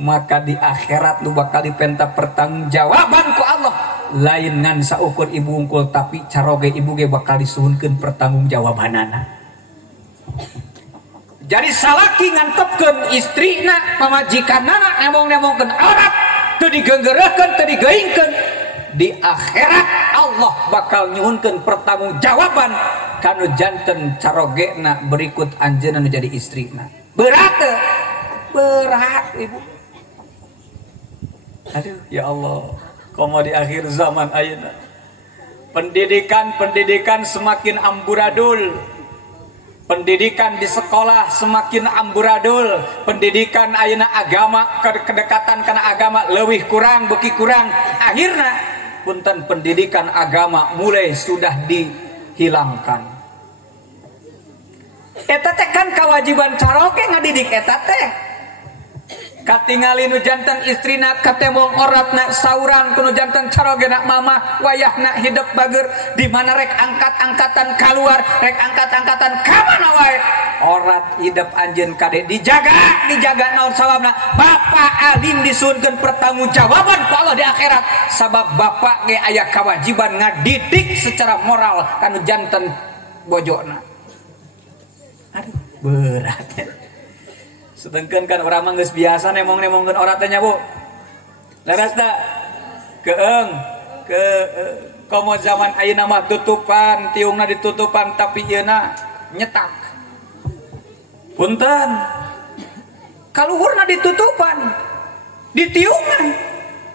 maka di akhirat lu bakal dipenta pertanggungjawaban ku Allah lain ngan saukur Ibu unggul tapi caroge Ibu ge bakal disuhunkeun pertanggungjawabanana jadi salaki ngantepkeun istrina pamajikanana nemong-nemongkeun orat teu digenggeureukeun teu digeingkeun di akhirat Allah bakal nyuhunkeun pertanggungjawaban kanu janten carogena berikut anjeunna nu jadi istrina berat teh. Berat ibu. Aduh ya Allah, komo di akhir zaman ayeuna pendidikan semakin amburadul, pendidikan di sekolah semakin amburadul, pendidikan ayeuna agama kedekatan kana agama leuwih kurang beuki kurang, akhirna punten pendidikan agama mulai sudah dihilangkan. Eta teh kan kewajiban caroge ngadidik eta teh. Katingali nu janten istrina katembong oratna sauran kuno janten carogena mama wayahna hidup bager di mana rek angkat-angkatan keluar rek angkat-angkatan ka mana wae orat hidup anjeun kade dijaga naon sawabna bapak alim disuunkeun pertanggungjawaban ku Allah di akhirat sabab bapak ge aya kewajiban ngadidik secara moral kanu janten bojona. Aduh berat. Sedangkan kan orang mah geus biasa nemong-nemongkeun orang teh nya Bu. Laras da keeng ke komo zaman ayeuna mah tutupan, tiungna ditutupan tapi ieuna nyetak. Punten. Kaluhurna ditutupan, ditiungan.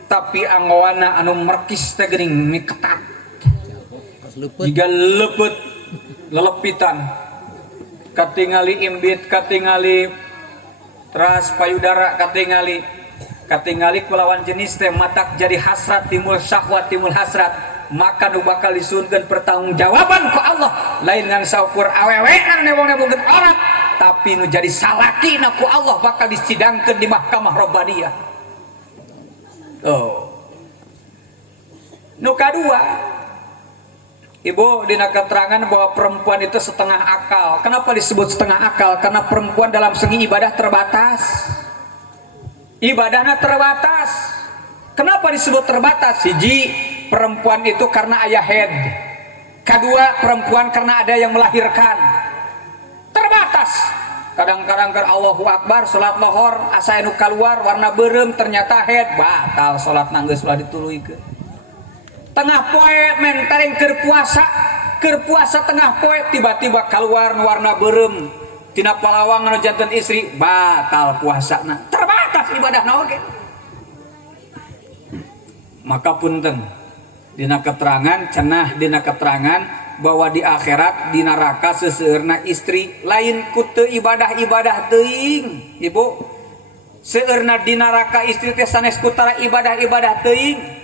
Tapi anggoana anu merkis teh geuning miketat. Jiga lepet lelepitan. Katingali imbit, katingali teras payudara katingali kulawan jenis teh matak jadi hasrat timbul syahwat timbul hasrat maka nu bakal disuunkeun pertanggungjawaban ku Allah lain ngan saukur awewean nebong-nebongkeun orang tapi nu jadi salakina ku Allah bakal disidangkeun di mahkamah robbaniyah. Oh. Nu kadua Ibu dina keterangan bahwa perempuan itu setengah akal. Kenapa disebut setengah akal? Karena perempuan dalam segi ibadah terbatas. Ibadahnya terbatas. Kenapa disebut terbatas? Siji, perempuan itu karena ayah head. Kedua, perempuan karena ada yang melahirkan. Terbatas. Kadang-kadang ke Allahu Akbar, salat lohor, asa anu keluar warna beureum ternyata head, batal salat nanggeus ulah dituluikeun. Tengah poe mentareng keur puasa tengah poe tiba-tiba keluar warna beureum tina palawang anu janten istri batal puasana terbatas ibadahna oge. Maka punten dina keterangan cenah dina keterangan bahwa di akhirat di neraka seseueurna istri lain ku teu ibadah-ibadah teuing Ibu seueurna di neraka istri teh sanes kutara ibadah-ibadah teuing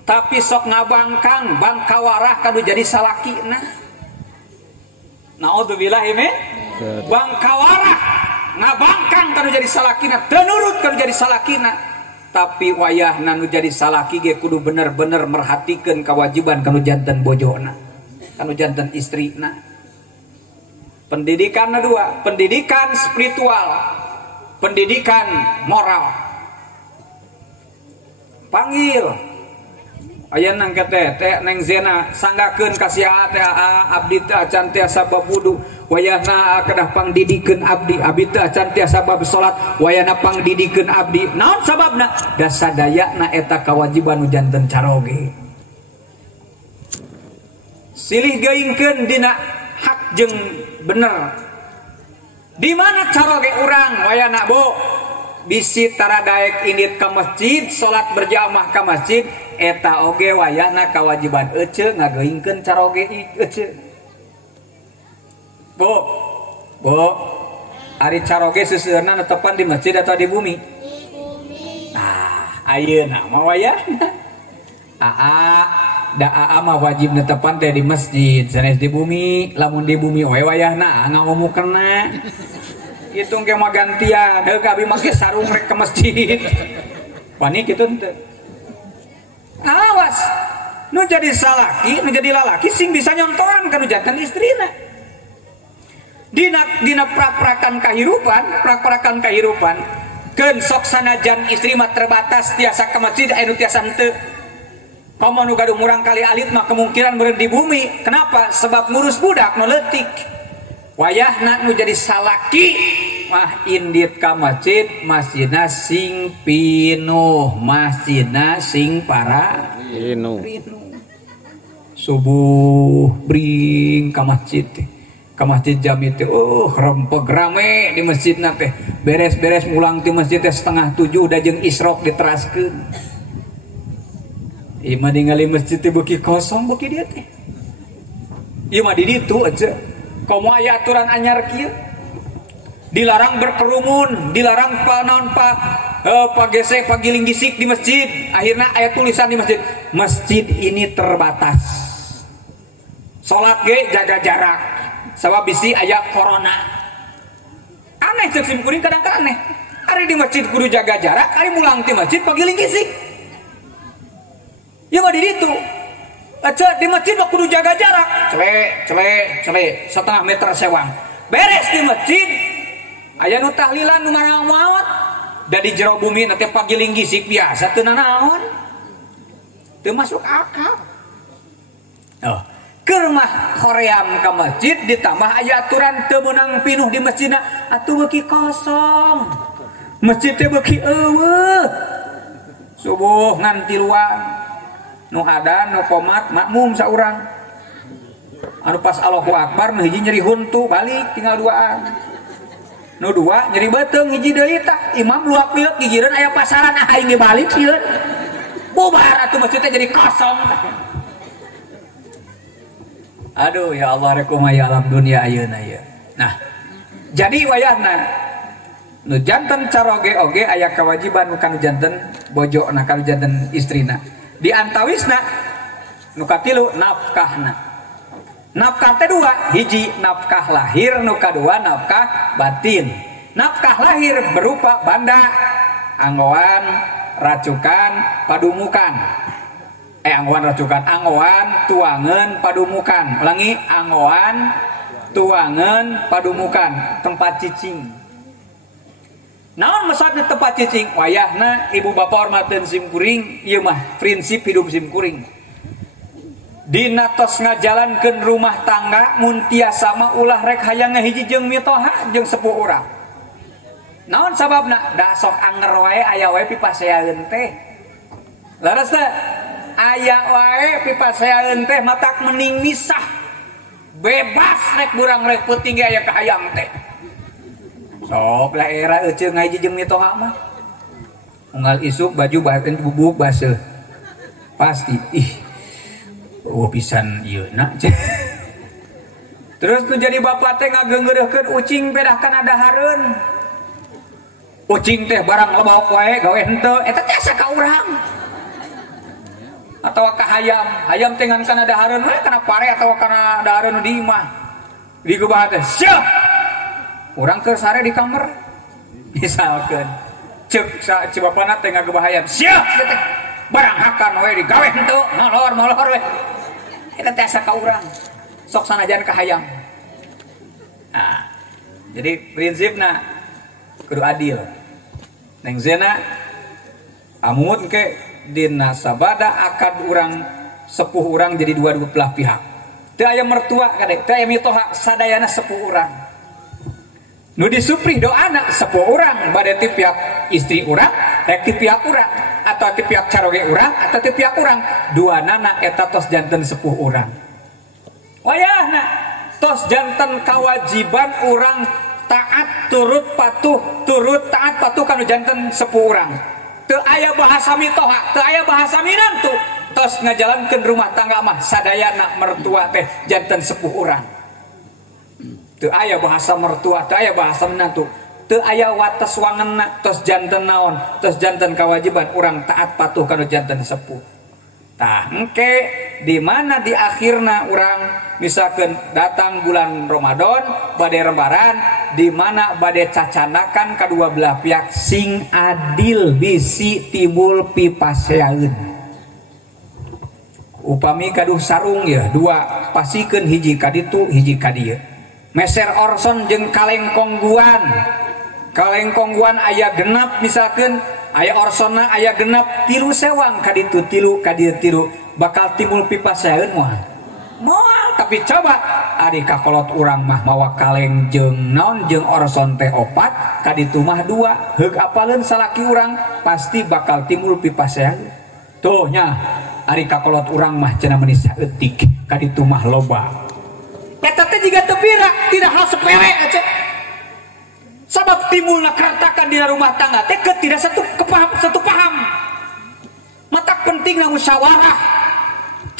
tapi sok ngabangkang bangkawarah kanu jadi salakina. Naudzubillah min bangkawarah ngabangkang kanu jadi salakina teu nurut kanu jadi salakina tapi wayahna nu jadi salaki ge kudu bener-bener merhatikeun kewajiban kanu janten bojona kanu janten istrina. Pendidikan dua, pendidikan spiritual, pendidikan moral. Panggil aya nang teh neng zena sanggakeun ka si teh abdi teh acan tiasa bab wudu wayahna kedah pangdidikeun abdi teh acan tiasa bab salat wayahna pangdidikeun abdi naon sababna da sadayana eta kewajiban nu janten caroge silih geuingkeun dina hak jeung bener di mana caroge urang wayahna Bu bisi tara daek indit ka masjid salat berjamaah ka masjid eta oge wayahna kewajiban ece ngageuingkeun caroge ece. Bu ari caroge seseueurna netepan di masjid atau di bumi? Di bumi. Nah ayeuna mah wayahna aa mah wajib netepan teh di masjid sanes di bumi lamun di bumi we wayahna ngangumukeunna hitung ke mah gantian heuk abi make sarung rek ke masjid wani kitu teu. Awas nu jadi salaki nu jadi lalaki sing bisa nyontohan kanu janten istrina dina praprakan kahirupan keun sok sanajan istri mah terbatas tiasa ke masjid anu tiasa henteu komo nu gaduh murang kali alit mah kemungkinan meureun di bumi. Kenapa? Sebab ngurus budak nu leutik wayahna nu jadi salaki mah indit ka masjidna sing pinuh masjidna sing para pinuh subuh bring ka masjid ke masjid jami teh rempeg rame di masjidna teh beres-beres mulang ti masjid teh 6:30 udah jeung isrok diteraskeun ieu mah ningali masjid teh beuki kosong beuki dia teh ieu mah di ditu aja komo aya aturan anyar kieu dilarang berkerumun dilarang panaon pagese pagiling gisik di masjid akhirnya aya tulisan di masjid ini terbatas salat ge jaga jarak sabab bisi aya corona aneh cek sim kuring kadang-kadang aneh hari di masjid kudu jaga jarak hari mulang ti masjid pagiling gisik ya mah di ditu aja di masjid mah kudu jaga jarak cele 1/2 meter sewang beres di masjid aya nu tahlilan nu maot da di jero bumi nanti pagiling gisik biasa teu nanaon teu masuk akal keur mah hoream ka masjid ditambah aya aturan teu meunang pinuh di masjidna atuh beuki kosong masjid teh beuki eueuh subuh ngan tiluan nu adan nu qomat makmum saurang anu pas Allahu Akbar nu hiji nyeri huntu balik tinggal duaan nu dua nyeri beuteung hiji deui tah imam luak liuk gigireun aya pasaran aing ge balik sieun bubar atuh masjid teh jadi kosong. Aduh ya Allah rekumaya alam dunia ayeuna ieu. Nah, jadi wayahna nu janten caroge oge aya kewajiban nu kana janten bojona kana janten istrina. Di antawisna nu katilu nafkahna. Nafkah teh dua, hiji nafkah lahir, nu kadua nafkah batin. Nafkah lahir berupa banda, anggoan, racukan, padumukan. Anggoan racukan, anggoan, tuangan, padumukan. Ulangi, anggoan, tuangan, padumukan, tempat cicing. Naon maksudna tempat cicing? Wayahna ibu bapak hormateun simkuring, ieu mah prinsip hidup simkuring. Dina tos ngajalankeun rumah tangga mun tiasa mah ulah rek hayang ngahiji jeung mitoha jeung sepuh urang. Naon sababna? Da sok anger wae aya wae pipaseaeun teh. Laras teh aya wae pipaseaeun teh matak mending misah. Bebas rek burang rek peuting ge aya kahayang teh. Sok lah era euceung ngahiji jeung mitoha mah. Unggal isuk baju baheun bubuk baseuh. Pasti pisan ieu na. Terus tu jadi bapak teh ngageungeureuhkeun ucing pedahkan adahareun. Ucing teh barang lebok wae gawe henteu eta teh asa ka urang. Atawa ka hayam, hayam teh ngan kana adahareun we kana pare atawa kana adahareun di imah. Di gebah teh syah. Urang keur sare di kamar. Misalkeun ceuk bapana teh ngagebah hayam, syah teh barang hakan we digawe henteu molor we. Eta teh asa ka urang. Sok sanajan ka hayam. Nah, jadi prinsipna kudu adil. Neng zena amun ke dina sabada akad urang sepuh urang jadi dua belah pihak. Teu aya mertua kade, teu aya mitoha sadayana sepuh urang. Nu disuprih doana sepuh urang bade ti pihak istri urang, rek ti pihak urang atau ti pihak caroge urang atau ti pihak urang, duanana eta tos janten sepuh urang. Wayahna tos janten kawajiban urang taat turut taat patuh kanu janten sepuh urang. Teu aya bahasa mitoha, teu aya bahasa minantu. Tos ngajalankeun rumah tangga mah sadayana mertua teh janten sepuh urang. Teu aya bahasa mertua, teu aya bahasa minantu. Teu aya wates wangenna tos janten naon, tos janten kawajiban urang taat patuh kanu janten sepuh. Tah engke di mana di akhirna urang misalkan datang bulan Ramadan bade lebaran di mana bade cacanakan kedua belah pihak sing adil bisi timbul pipaseaeun. Upami kaduh sarung ya dua pasikeun hiji kaditu hiji kadieu. Meser orson jeung kalengkongguan. Kalengkongguan aya genap misalkan aya orsonna aya genap 3 sewang kaditu 3 kadieu 3 bakal timbul pipaseaeun moal tapi coba ari kakolot urang mah mawa kaleng jeung naon jeung orson teh 4 kaditu mah 2 heug apaleun salaki urang pasti bakal timbul pipaseaeun tuh nya ari kakolot urang mah cenah meuni saeutik kaditu mah loba eta teh jiga teu bira tidak hal sepele aja sabab timbulna keretakan di rumah tangga teh tidak satu paham mata pentingna musyawarah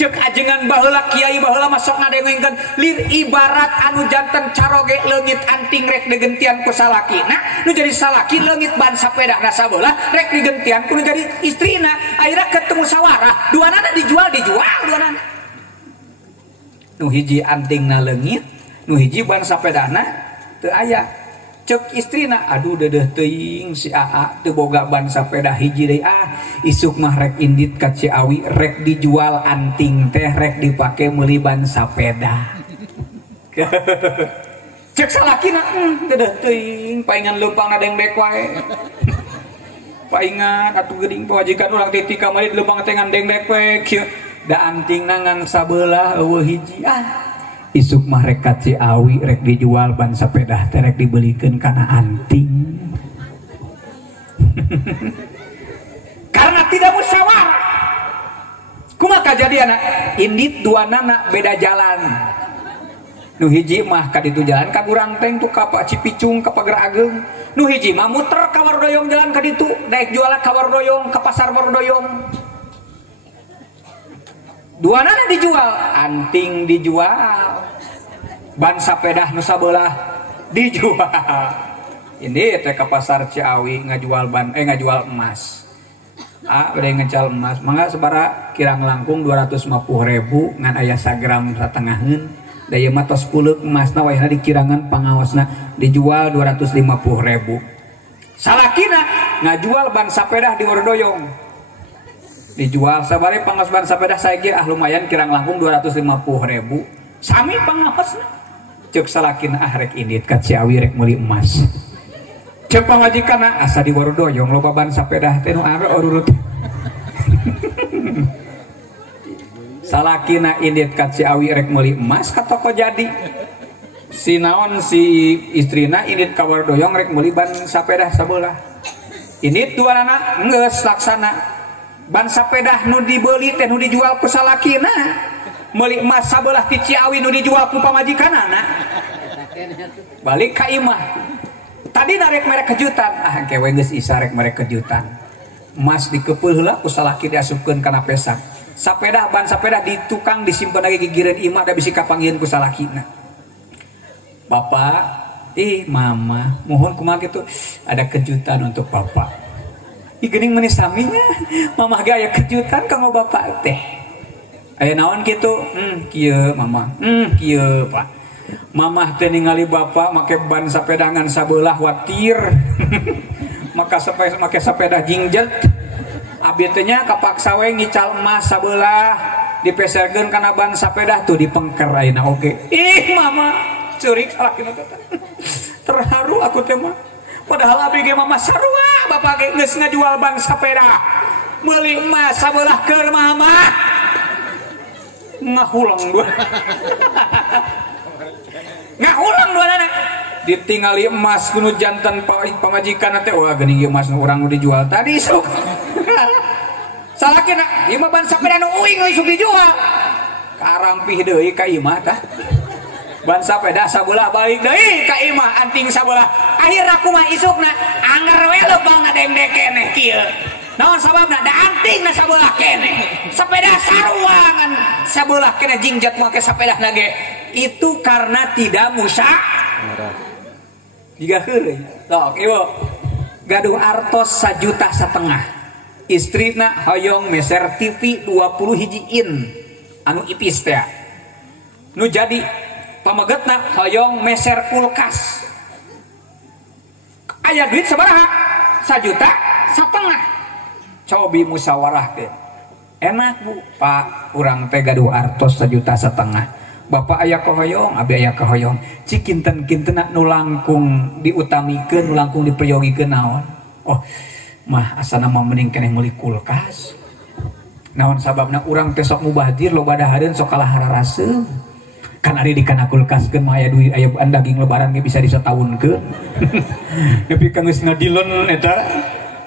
cek ajengan baheula kiai baheula masuk ngadengengkeun lir ibarat anu janten caroge leungit anting rek digentian ku salakina nu jadi salaki leungit ban sapedana sabeula rek digentian ku nu jadi istrina akhirnya ketemu sawarah duanana dijual duanana nu hiji antingna leungit nu hiji ban sapedana teu aya cek istrina aduh dedeh teuing si AA teu boga ban sapeda hiji deui isuk mah rek indit ka Ciawi rek dijual anting teh rek dipake meuli ban sapeda cek salakina dedeh teuing paingan leumpangna dengdek wae paingan atuh geuning pawajikan urang titi kamari leumpang teh ngan dengdek wae kieu da antingna ngan sabelah eueuh hiji isuk mah rek ka Ciawi rek dijual ban sapeda teh rek dibelikeun kana anting karena tidak musyawarah kumaha kajadiana indit duanana beda jalan nu hiji mah ka ditu jalan ka urang teh tuh ka Cipicung ka Pager Ageng nu hiji mah muter ka Wardoyong jalan ka ditu daek jualan ka Wardoyong ka pasar Wardoyong duanana dijual anting dijual ban sapeda nu sabelah dijual ini teh ka pasar Ciawi ngajual ngajual emas bade ngecal emas mangga sabara kirang langkung 250.000 ngan aya sagram satengaheun da ieu mah tos peuleuk emasna wayahna dikirangan pangaosna dijual 250.000 salakina ngajual ban sapeda di Wardoyong dijual sabari pangaos ban sapeda saiki lumayan kirang langkung 250.000 sami pangaosna cek salakina rek indit ka Ciawi rek meuli emas cek pangajikanna asa di Wardoyong loba ban sapeda teh nu urut salakina indit ka Ciawi rek meuli emas ka toko jadi si naon si istrina indit ka Wardoyong rek meuli ban sapeda sabelah indit duanana geus laksana ban sapeda nu dibeuli teh nu dijual ku salakina meuli emas sabelah ti Ciawi nu dijual ku pamajikanana balik ka imah tadi narek merek kejutan kewe geus isa rek merek kejutan emas dikepeul heula ku salaki diasupkeun kana pesak sapeda ban sapeda di tukang disimpen lagi gigireun imah da bisi kapanggieun ku salakina bapak mama mohon kumaha kitu ada kejutan untuk bapak geuning meuni saminya mama ge aya kejutan kanggo bapak teh aya naon kitu kieu mama kieu pak mamah teh ningali bapak make ban sapedangan sabelah watir maka make sapeda jingjet abdi teh nya kapaksa we ngical emas sabelah dipeserkeun kana ban sapeda tuh dipengker ayeuna oge mama ceurik salakina teh terharu aku teh mah padahal abdi ge mama sarua bapak ge geus ngajual ban sapeda meuli emas sabelah keur mama ngahulang dua ngahulang duanana ditingali emas kuno jantan pamajikan teh wah geuning emas nu urang dijual tadi sok salakina ieu mah ban sapeda nu uing isuk dijual karampih deui ka imah tah ban sapeda sabelah balik deui ka imah anting sabelah akhirna kumaha isukna anger we leupangna dengdek keneh kieu naon sababna da antingna sabelah keneh sapeda saruangan sabelah keneh jingjat make sapeda nage itu karena tidak musyawarah jiga heureuy sok ieu gaduh artos 1,5 juta istrina hoyong meser TV 20 hiji in anu ipis teh nu jadi pamagetna hoyong meser kulkas aya duit sabaraha 1,5 juta cobi musyawarahkeun enak bu pak urang teh gaduh artos 1,5 juta bapak aya kahoyong abi aya kahoyong cik kinten-kinten nu langkung diutamikeun nu langkung diperyogikeun naon oh mah asana mah mending keneh meuli kulkas naon sababna urang teh sok mubahdir loba dahareun sok kalah hararaseum kan ari di kana kulkaskeun mah aya duit aya daging lebaran ge bisa disataunkeun tapi kan geus ngadileun eta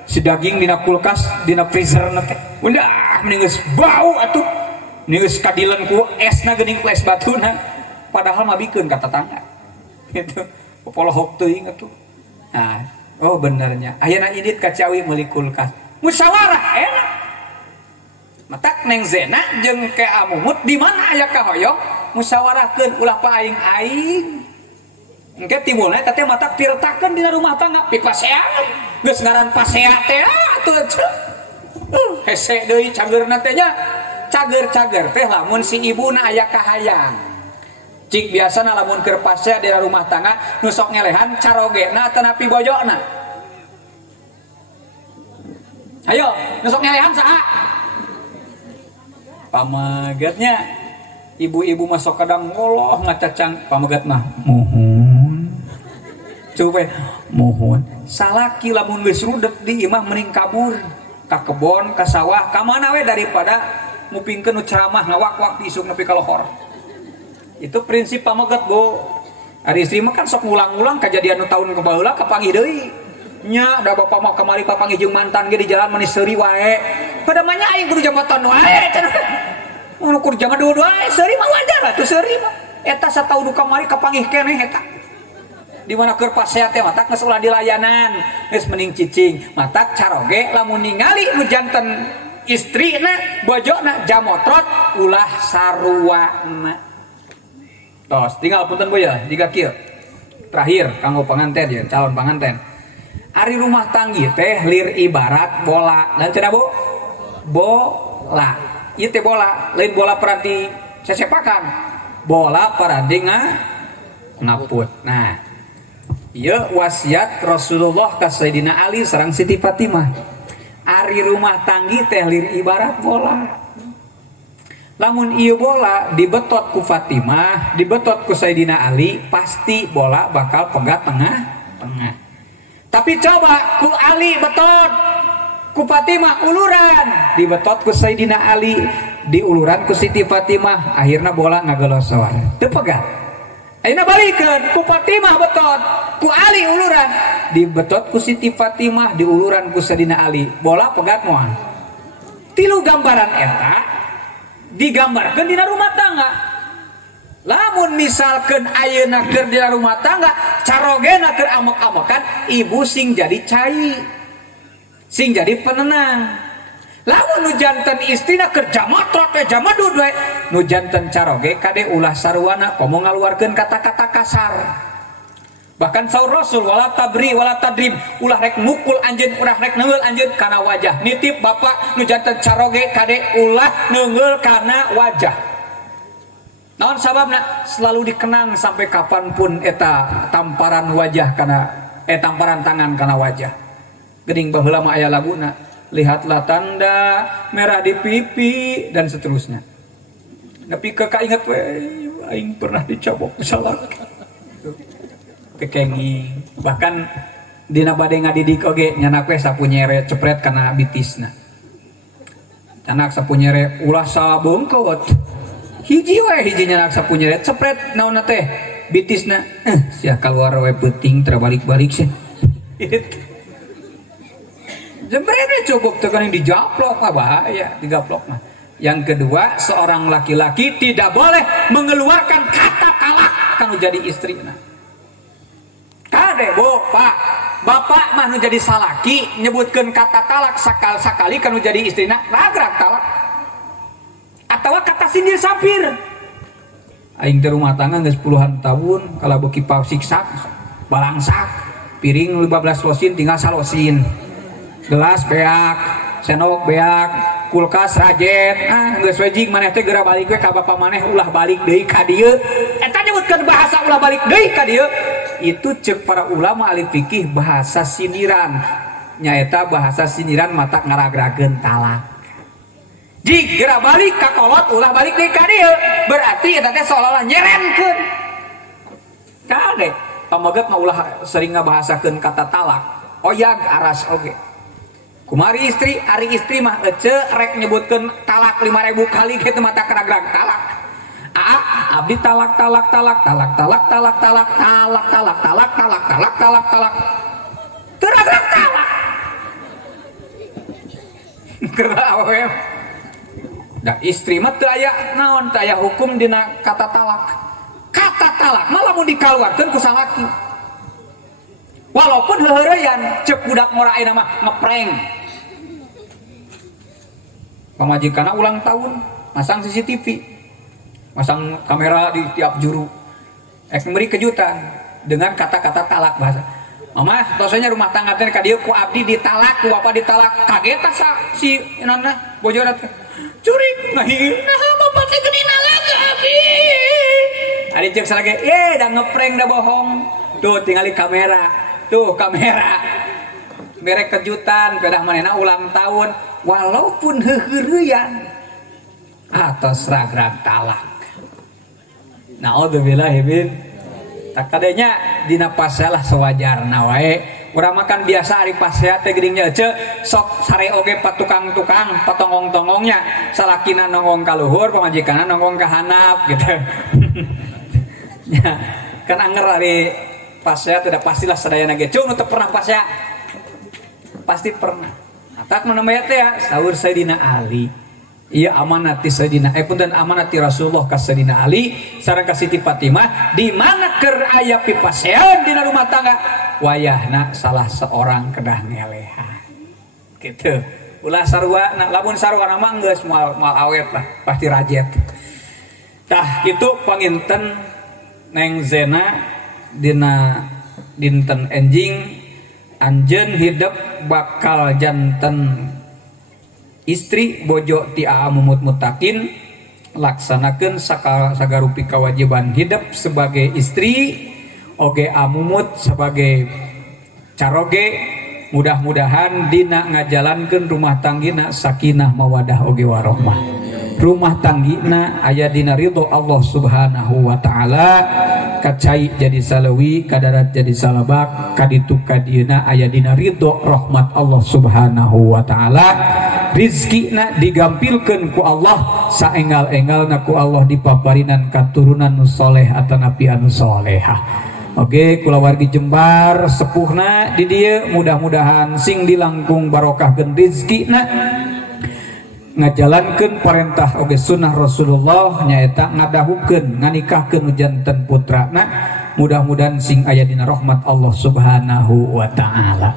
si daging dina kulkas dina freezer teh udah mending geus bau atuh geus kadileun ku esna geuning ku es batuna padahal mah bikeun ka tetangga gitu polohok teuing atuh. Nah oh benernya ayeuna idit ka Ciawi meuli kulkas musyawarah enak matak Neng Zena jeung ke Amumut di mana aya kahoyong musyawarahkeun ulah pa aing engke timbulna eta teh matak pirtakeun dina rumah tangga pipasean geus ngaran pasea teh atuh hese deui cageurna teh nya cager-cager teh lamun si ibuna aya kahayang cik biasana lamun keur pasea dina rumah tangga nu sok ngelehan carogena teu nepi bojona ayo nu sok ngelehan saha pamagetnya ibu-ibu masuk kadang ngoloh ngacacang pamaget mah mohon coba mohon salaki lamun geus rudek di imah mending kabur ka kebon ka sawah ka mana we daripada ngupingkeun ceramah ngawak-wak di isuk nepi ka lohor. Itu prinsip pamaget Bu. Ari istri mah kan sok ngulang-ulang kejadian nu taun kebaheula kapanggih deui nya da bapak mah kamari papanggih jeung mantan ge di jalan manis seuri wae pada mah nya aing kudu jambatan wae cenah ukur jangan dua-dua seuri mah wajar atuh seuri mah eta sataun kamari kapanggih keneh eta di mana keur pasea teh matak geus ulah dilayanan geus mending cicing matak caroge lamun ningali nu janten istrina bojona jamotrot ulah saruana tos tinggal punten Bu ya jika kieu terakhir kanggo panganten ya calon panganten ari rumah tanggi teh lir ibarat bola dan cenah Bu bola ieu teh bola lain bola peranti sesepakan bola peranti ngaput nah ieu wasiat Rasulullah ka Sayyidina Ali sareng Siti Fatimah ari rumah tanggi teh lir ibarat bola lamun ieu bola dibetot ku Fatimah dibetot ku Sayyidina Ali pasti bola bakal pegat tengah tapi coba ku Ali betot ku Fatimah uluran dibetot ku Sayyidina Ali diuluran ku Siti Fatimah akhirna bola ngagelosor teu pegat ayeuna balikeun ku Fatimah betot ku Ali uluran dibetot ku Siti Fatimah diuluran ku Sayyidina Ali bola pegat moal tilu gambaran eta digambarkeun dina rumah tangga lamun misalkeun ayeuna keur dina rumah tangga carogena keur amok-amokan ibu sing jadi cai sing jadi penenang lamun nu janten istrina keur jamatrot teh jamadud we nu janten caroge kade ulah sarwana komo ngaluarkeun kata-kata kasar bahkan saur Rasul wala tabri wala tadrib ulah rek mukul anjeun ulah rek neungeul anjeun kana wajah nitip bapak nu janten caroge kade ulah neungeul kana wajah naon sababna selalu dikenang sampai kapanpun eta tamparan wajah kana tamparan tangan kana wajah geuning baheula mah aya laguna lihatlah tanda merah di pipi dan seterusnya tapi keinget we aing pernah dicabok salak kekenging bahkan dina bade ngadidik oge nyanak we sapunyere cepret kana bitisna nyanak sapunyere ulah sabengkot hiji we hiji nyanak sapunyere cepret naon teh bitisna sia kaluar we peuting terbalik-balik sih jembrene cukup tekan yang dijaplok bahaya digaplok mah. Yang kedua seorang laki-laki tidak boleh mengeluarkan kata talak kanu jadi istrina. Kade Bu Pak bapak mah nu jadi salaki nyebutkeun kata talak sakali kanu jadi istrina ragrak talak atawa kata sindir sapir aing teh rumah tangga geus puluhan tahun kala beuki siksak balangsak piring 15 losin tinggal salosin gelas beak, senok beak, kulkas rajet, geus wejing maneh teh geura balik we ka bapa maneh ulah balik deui ka dieu. Eta nyebutkeun bahasa ulah balik deui ka dieu. Itu ceuk para ulama ahli fikih bahasa sindiran. Nyaeta bahasa sindiran mata ngaragrakeun talak. Jig geura balik ka kolot ulah balik deui ka dieu, berarti eta teh seolah-olah nyerenkeun. Kade pamaget mah ulah sering ngabahasakeun kata talak. Oyag aras oge. Kumari istri, ari istri mah ece rek nyebutkeun talak 5.000 kali kitu mata keragrag talak. Abdi talak talak talak talak talak talak talak talak talak talak talak talak talak talak. Teragrag talak. Kerawe. Da istri mah teu aya naon teu aya hukum dina kata talak. talak malah mau dikaluarkeun ku salaki. Walaupun heureyan ceuk budak ngora ayeuna mah ngeprank. Pamajikana ulang tahun, masang CCTV, masang kamera di tiap juru. Memberi kejutan dengan kata-kata talak bahasa. Mama, tosanya rumah tangga teh ka dieu ku abdi ditalak, ku bapa ditalak. Kaget asa si nonna bojorat. Curik ngahi. Nah, bapak teh geuning nalak ka abdi. Ari ceuk salage, da ngeprank da bohong. Tuh tinggali kamera. Tuh kamera merek kejutan kedah manehna ulang tahun walaupun heureuyan atas ragrag talak. Naudzubillah min tak kadenya dina pasea lah sewajarna wae urang makan biasa ari pasea teh geuning ceu sok sare oge patukang-tukang patongong-tongongnya salakina nongong ka luhur pamajikanna nongong ka handap gitu. Ya kan anger ari pasea tidak pastilah sadayana ge cung teu pernah pasea pasti pernah tak nu namanya teh ya saur Sayyidina Ali ieu amanati Sayyidina punten amanati Rasulullah ka Sayyidina Ali sareng ka Siti Fatimah di mana keur aya pipasean dina rumah tangga wayahna salah seorang kedah ngelehan kitu ulah sarua lamun sarua mah geus moal awet lah pasti rajet tah kitu panginten Neng Zena dina dinten enjing anjeun hidup bakal janten istri bojo ti aa mumut mutakin laksanakeun sagarupi kewajiban hidup sebagai istri oge amumut sebagai caroge mudah-mudahan dina ngajalankeun rumah tanggina sakinah mawadah oge warahmah rumah tanggina aya dina ridho Allah Subhanahu wa taala kacai jadi salawi kadarat jadi salabak kaditu kadieuna aya dina ridho rahmat Allah Subhanahu wa taala rizkina digampilkeun ku Allah saenggal-enggalna ku Allah dipaparinan katurunan nu soleh atanapi anu solehah. Oke, kulawargi Jembar sepuhna di dieu mudah-mudahan sing dilangkung barokahkeun rizkina ngajalankeun parentah oge sunnah Rasulullah nyaeta ngadahukeun nganikahkeun janten putrana mudah-mudahan sing aya dina rahmat Allah Subhanahu wa taala.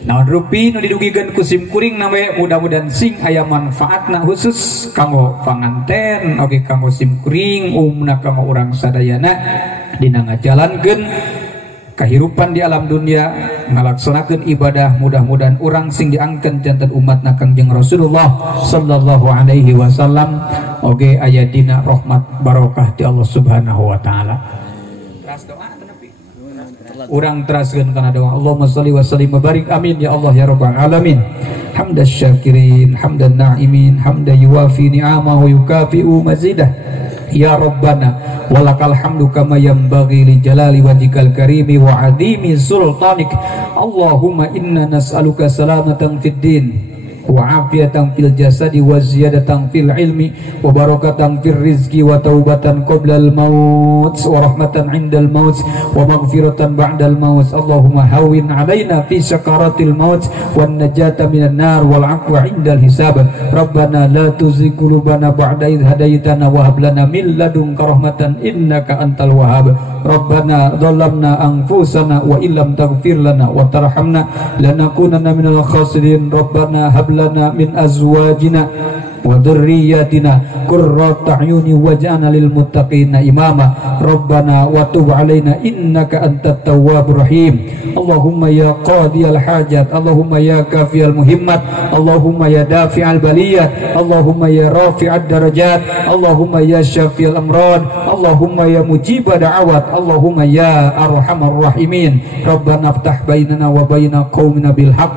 Naon rupi nu didugikeun ku sim kuring name mudah-mudahan sing aya manfaatna khusus kanggo panganten oge kanggo sim kuring umumna kanggo urang sadayana dina ngajalankeun kehidupan di alam dunia ngalaksanakeun ibadah mudah-mudahan urang sing diangkeun janten umatna Kangjeng Rasulullah sallallahu alaihi wasallam oge aya dina rahmat barokah di Allah Subhanahu wa taala. Teras doa nepi. Urang teraskeun kana doa Allahumma shalli wa sallim wa barik amin ya Allah ya rabbal alamin. Hamdas syakirin hamdan na'imin hamdan yuwafi ni'amahu yukafi'u mazidah. Ya Rabbana walakal hamdu kama yanbaghi li jalali wajhikal karimi wa adimi sultanik. Allahumma inna nas'aluka salamatan fid din wa afiyatan fil jasadi wa ziyadatan fil ilmi wa barakatan fil rizqi wa taubatan qabla al maut wa rahmatan 'indal maut wa maghfiratan ba'dal maut. Allahumma hawwin 'alaina fi sakaratil maut wan najata minan nar wal 'afwa 'indal hisab. Rabbana la tuzigh qulubana ba'da idh hadaitana wa hab lana min ladunka rahmatan innaka antal wahhab. Rabbana dhalamna anfusana wa illam taghfir lana wa tarhamna lanakunanna minal khasirin. Rabbana hab lana min azwajina wa dhurriyyatina qurrata a'yuni waj'alna lil muttaqina imama. Rabbana wa tub 'alaina innaka antat tawwabur rahim. Allahumma ya qadiyal hajat, Allahumma ya kafiyal muhimmat, Allahumma ya dafi'al baliyat, Allahumma ya rafi'ad darajat, Allahumma ya syafiyal amrad, Allahumma ya mujibad da'awat, Allahumma ya arhamar rahimin. Rabbana iftah bainana wa baina qaumina bil haqq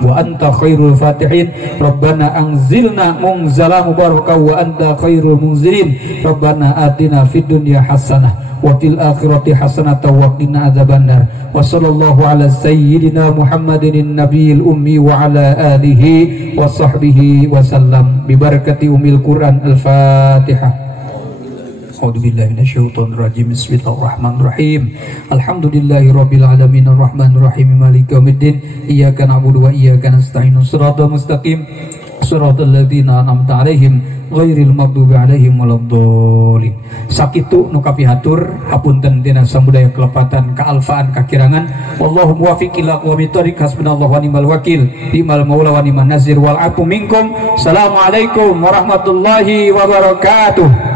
wa anta khairul fatihin. Rabbana anzilna munzala mubarakah wa anta khairul munzilin. Rabbana atina fid dunya hasanah wa fil akhirati hasanatan wa qina adzabannar. Wa sallallahu ala sayyidina Muhammadin nabiyil ummi wa ala alihi wa sahbihi wa sallam bi barakati umil Quran. Al-Fatihah. A'udzubillahi minasyaitonir rajim. Bismillahirrahmanirrahim. Alhamdulillahi rabbil alamin arrahmanir rahim maliki yaumiddin. Iyyaka na'budu wa iyyaka nasta'in. Shiratal mustaqim. Shiratal ladzina an'amta 'alaihim ghairil maghdubi alaihim waladdallin. Sakitu nu kapihatur hapunten dina samudaya kelepatan kaalfaan kakirangan. Wallahu muwaffiq ila aqwamit thoriq. Hasbunallahu wa ni'mal wakil, ni'mal maula wa ni'man nazir, wal afu minkum. Assalamualaikum warahmatullahi wabarakatuh.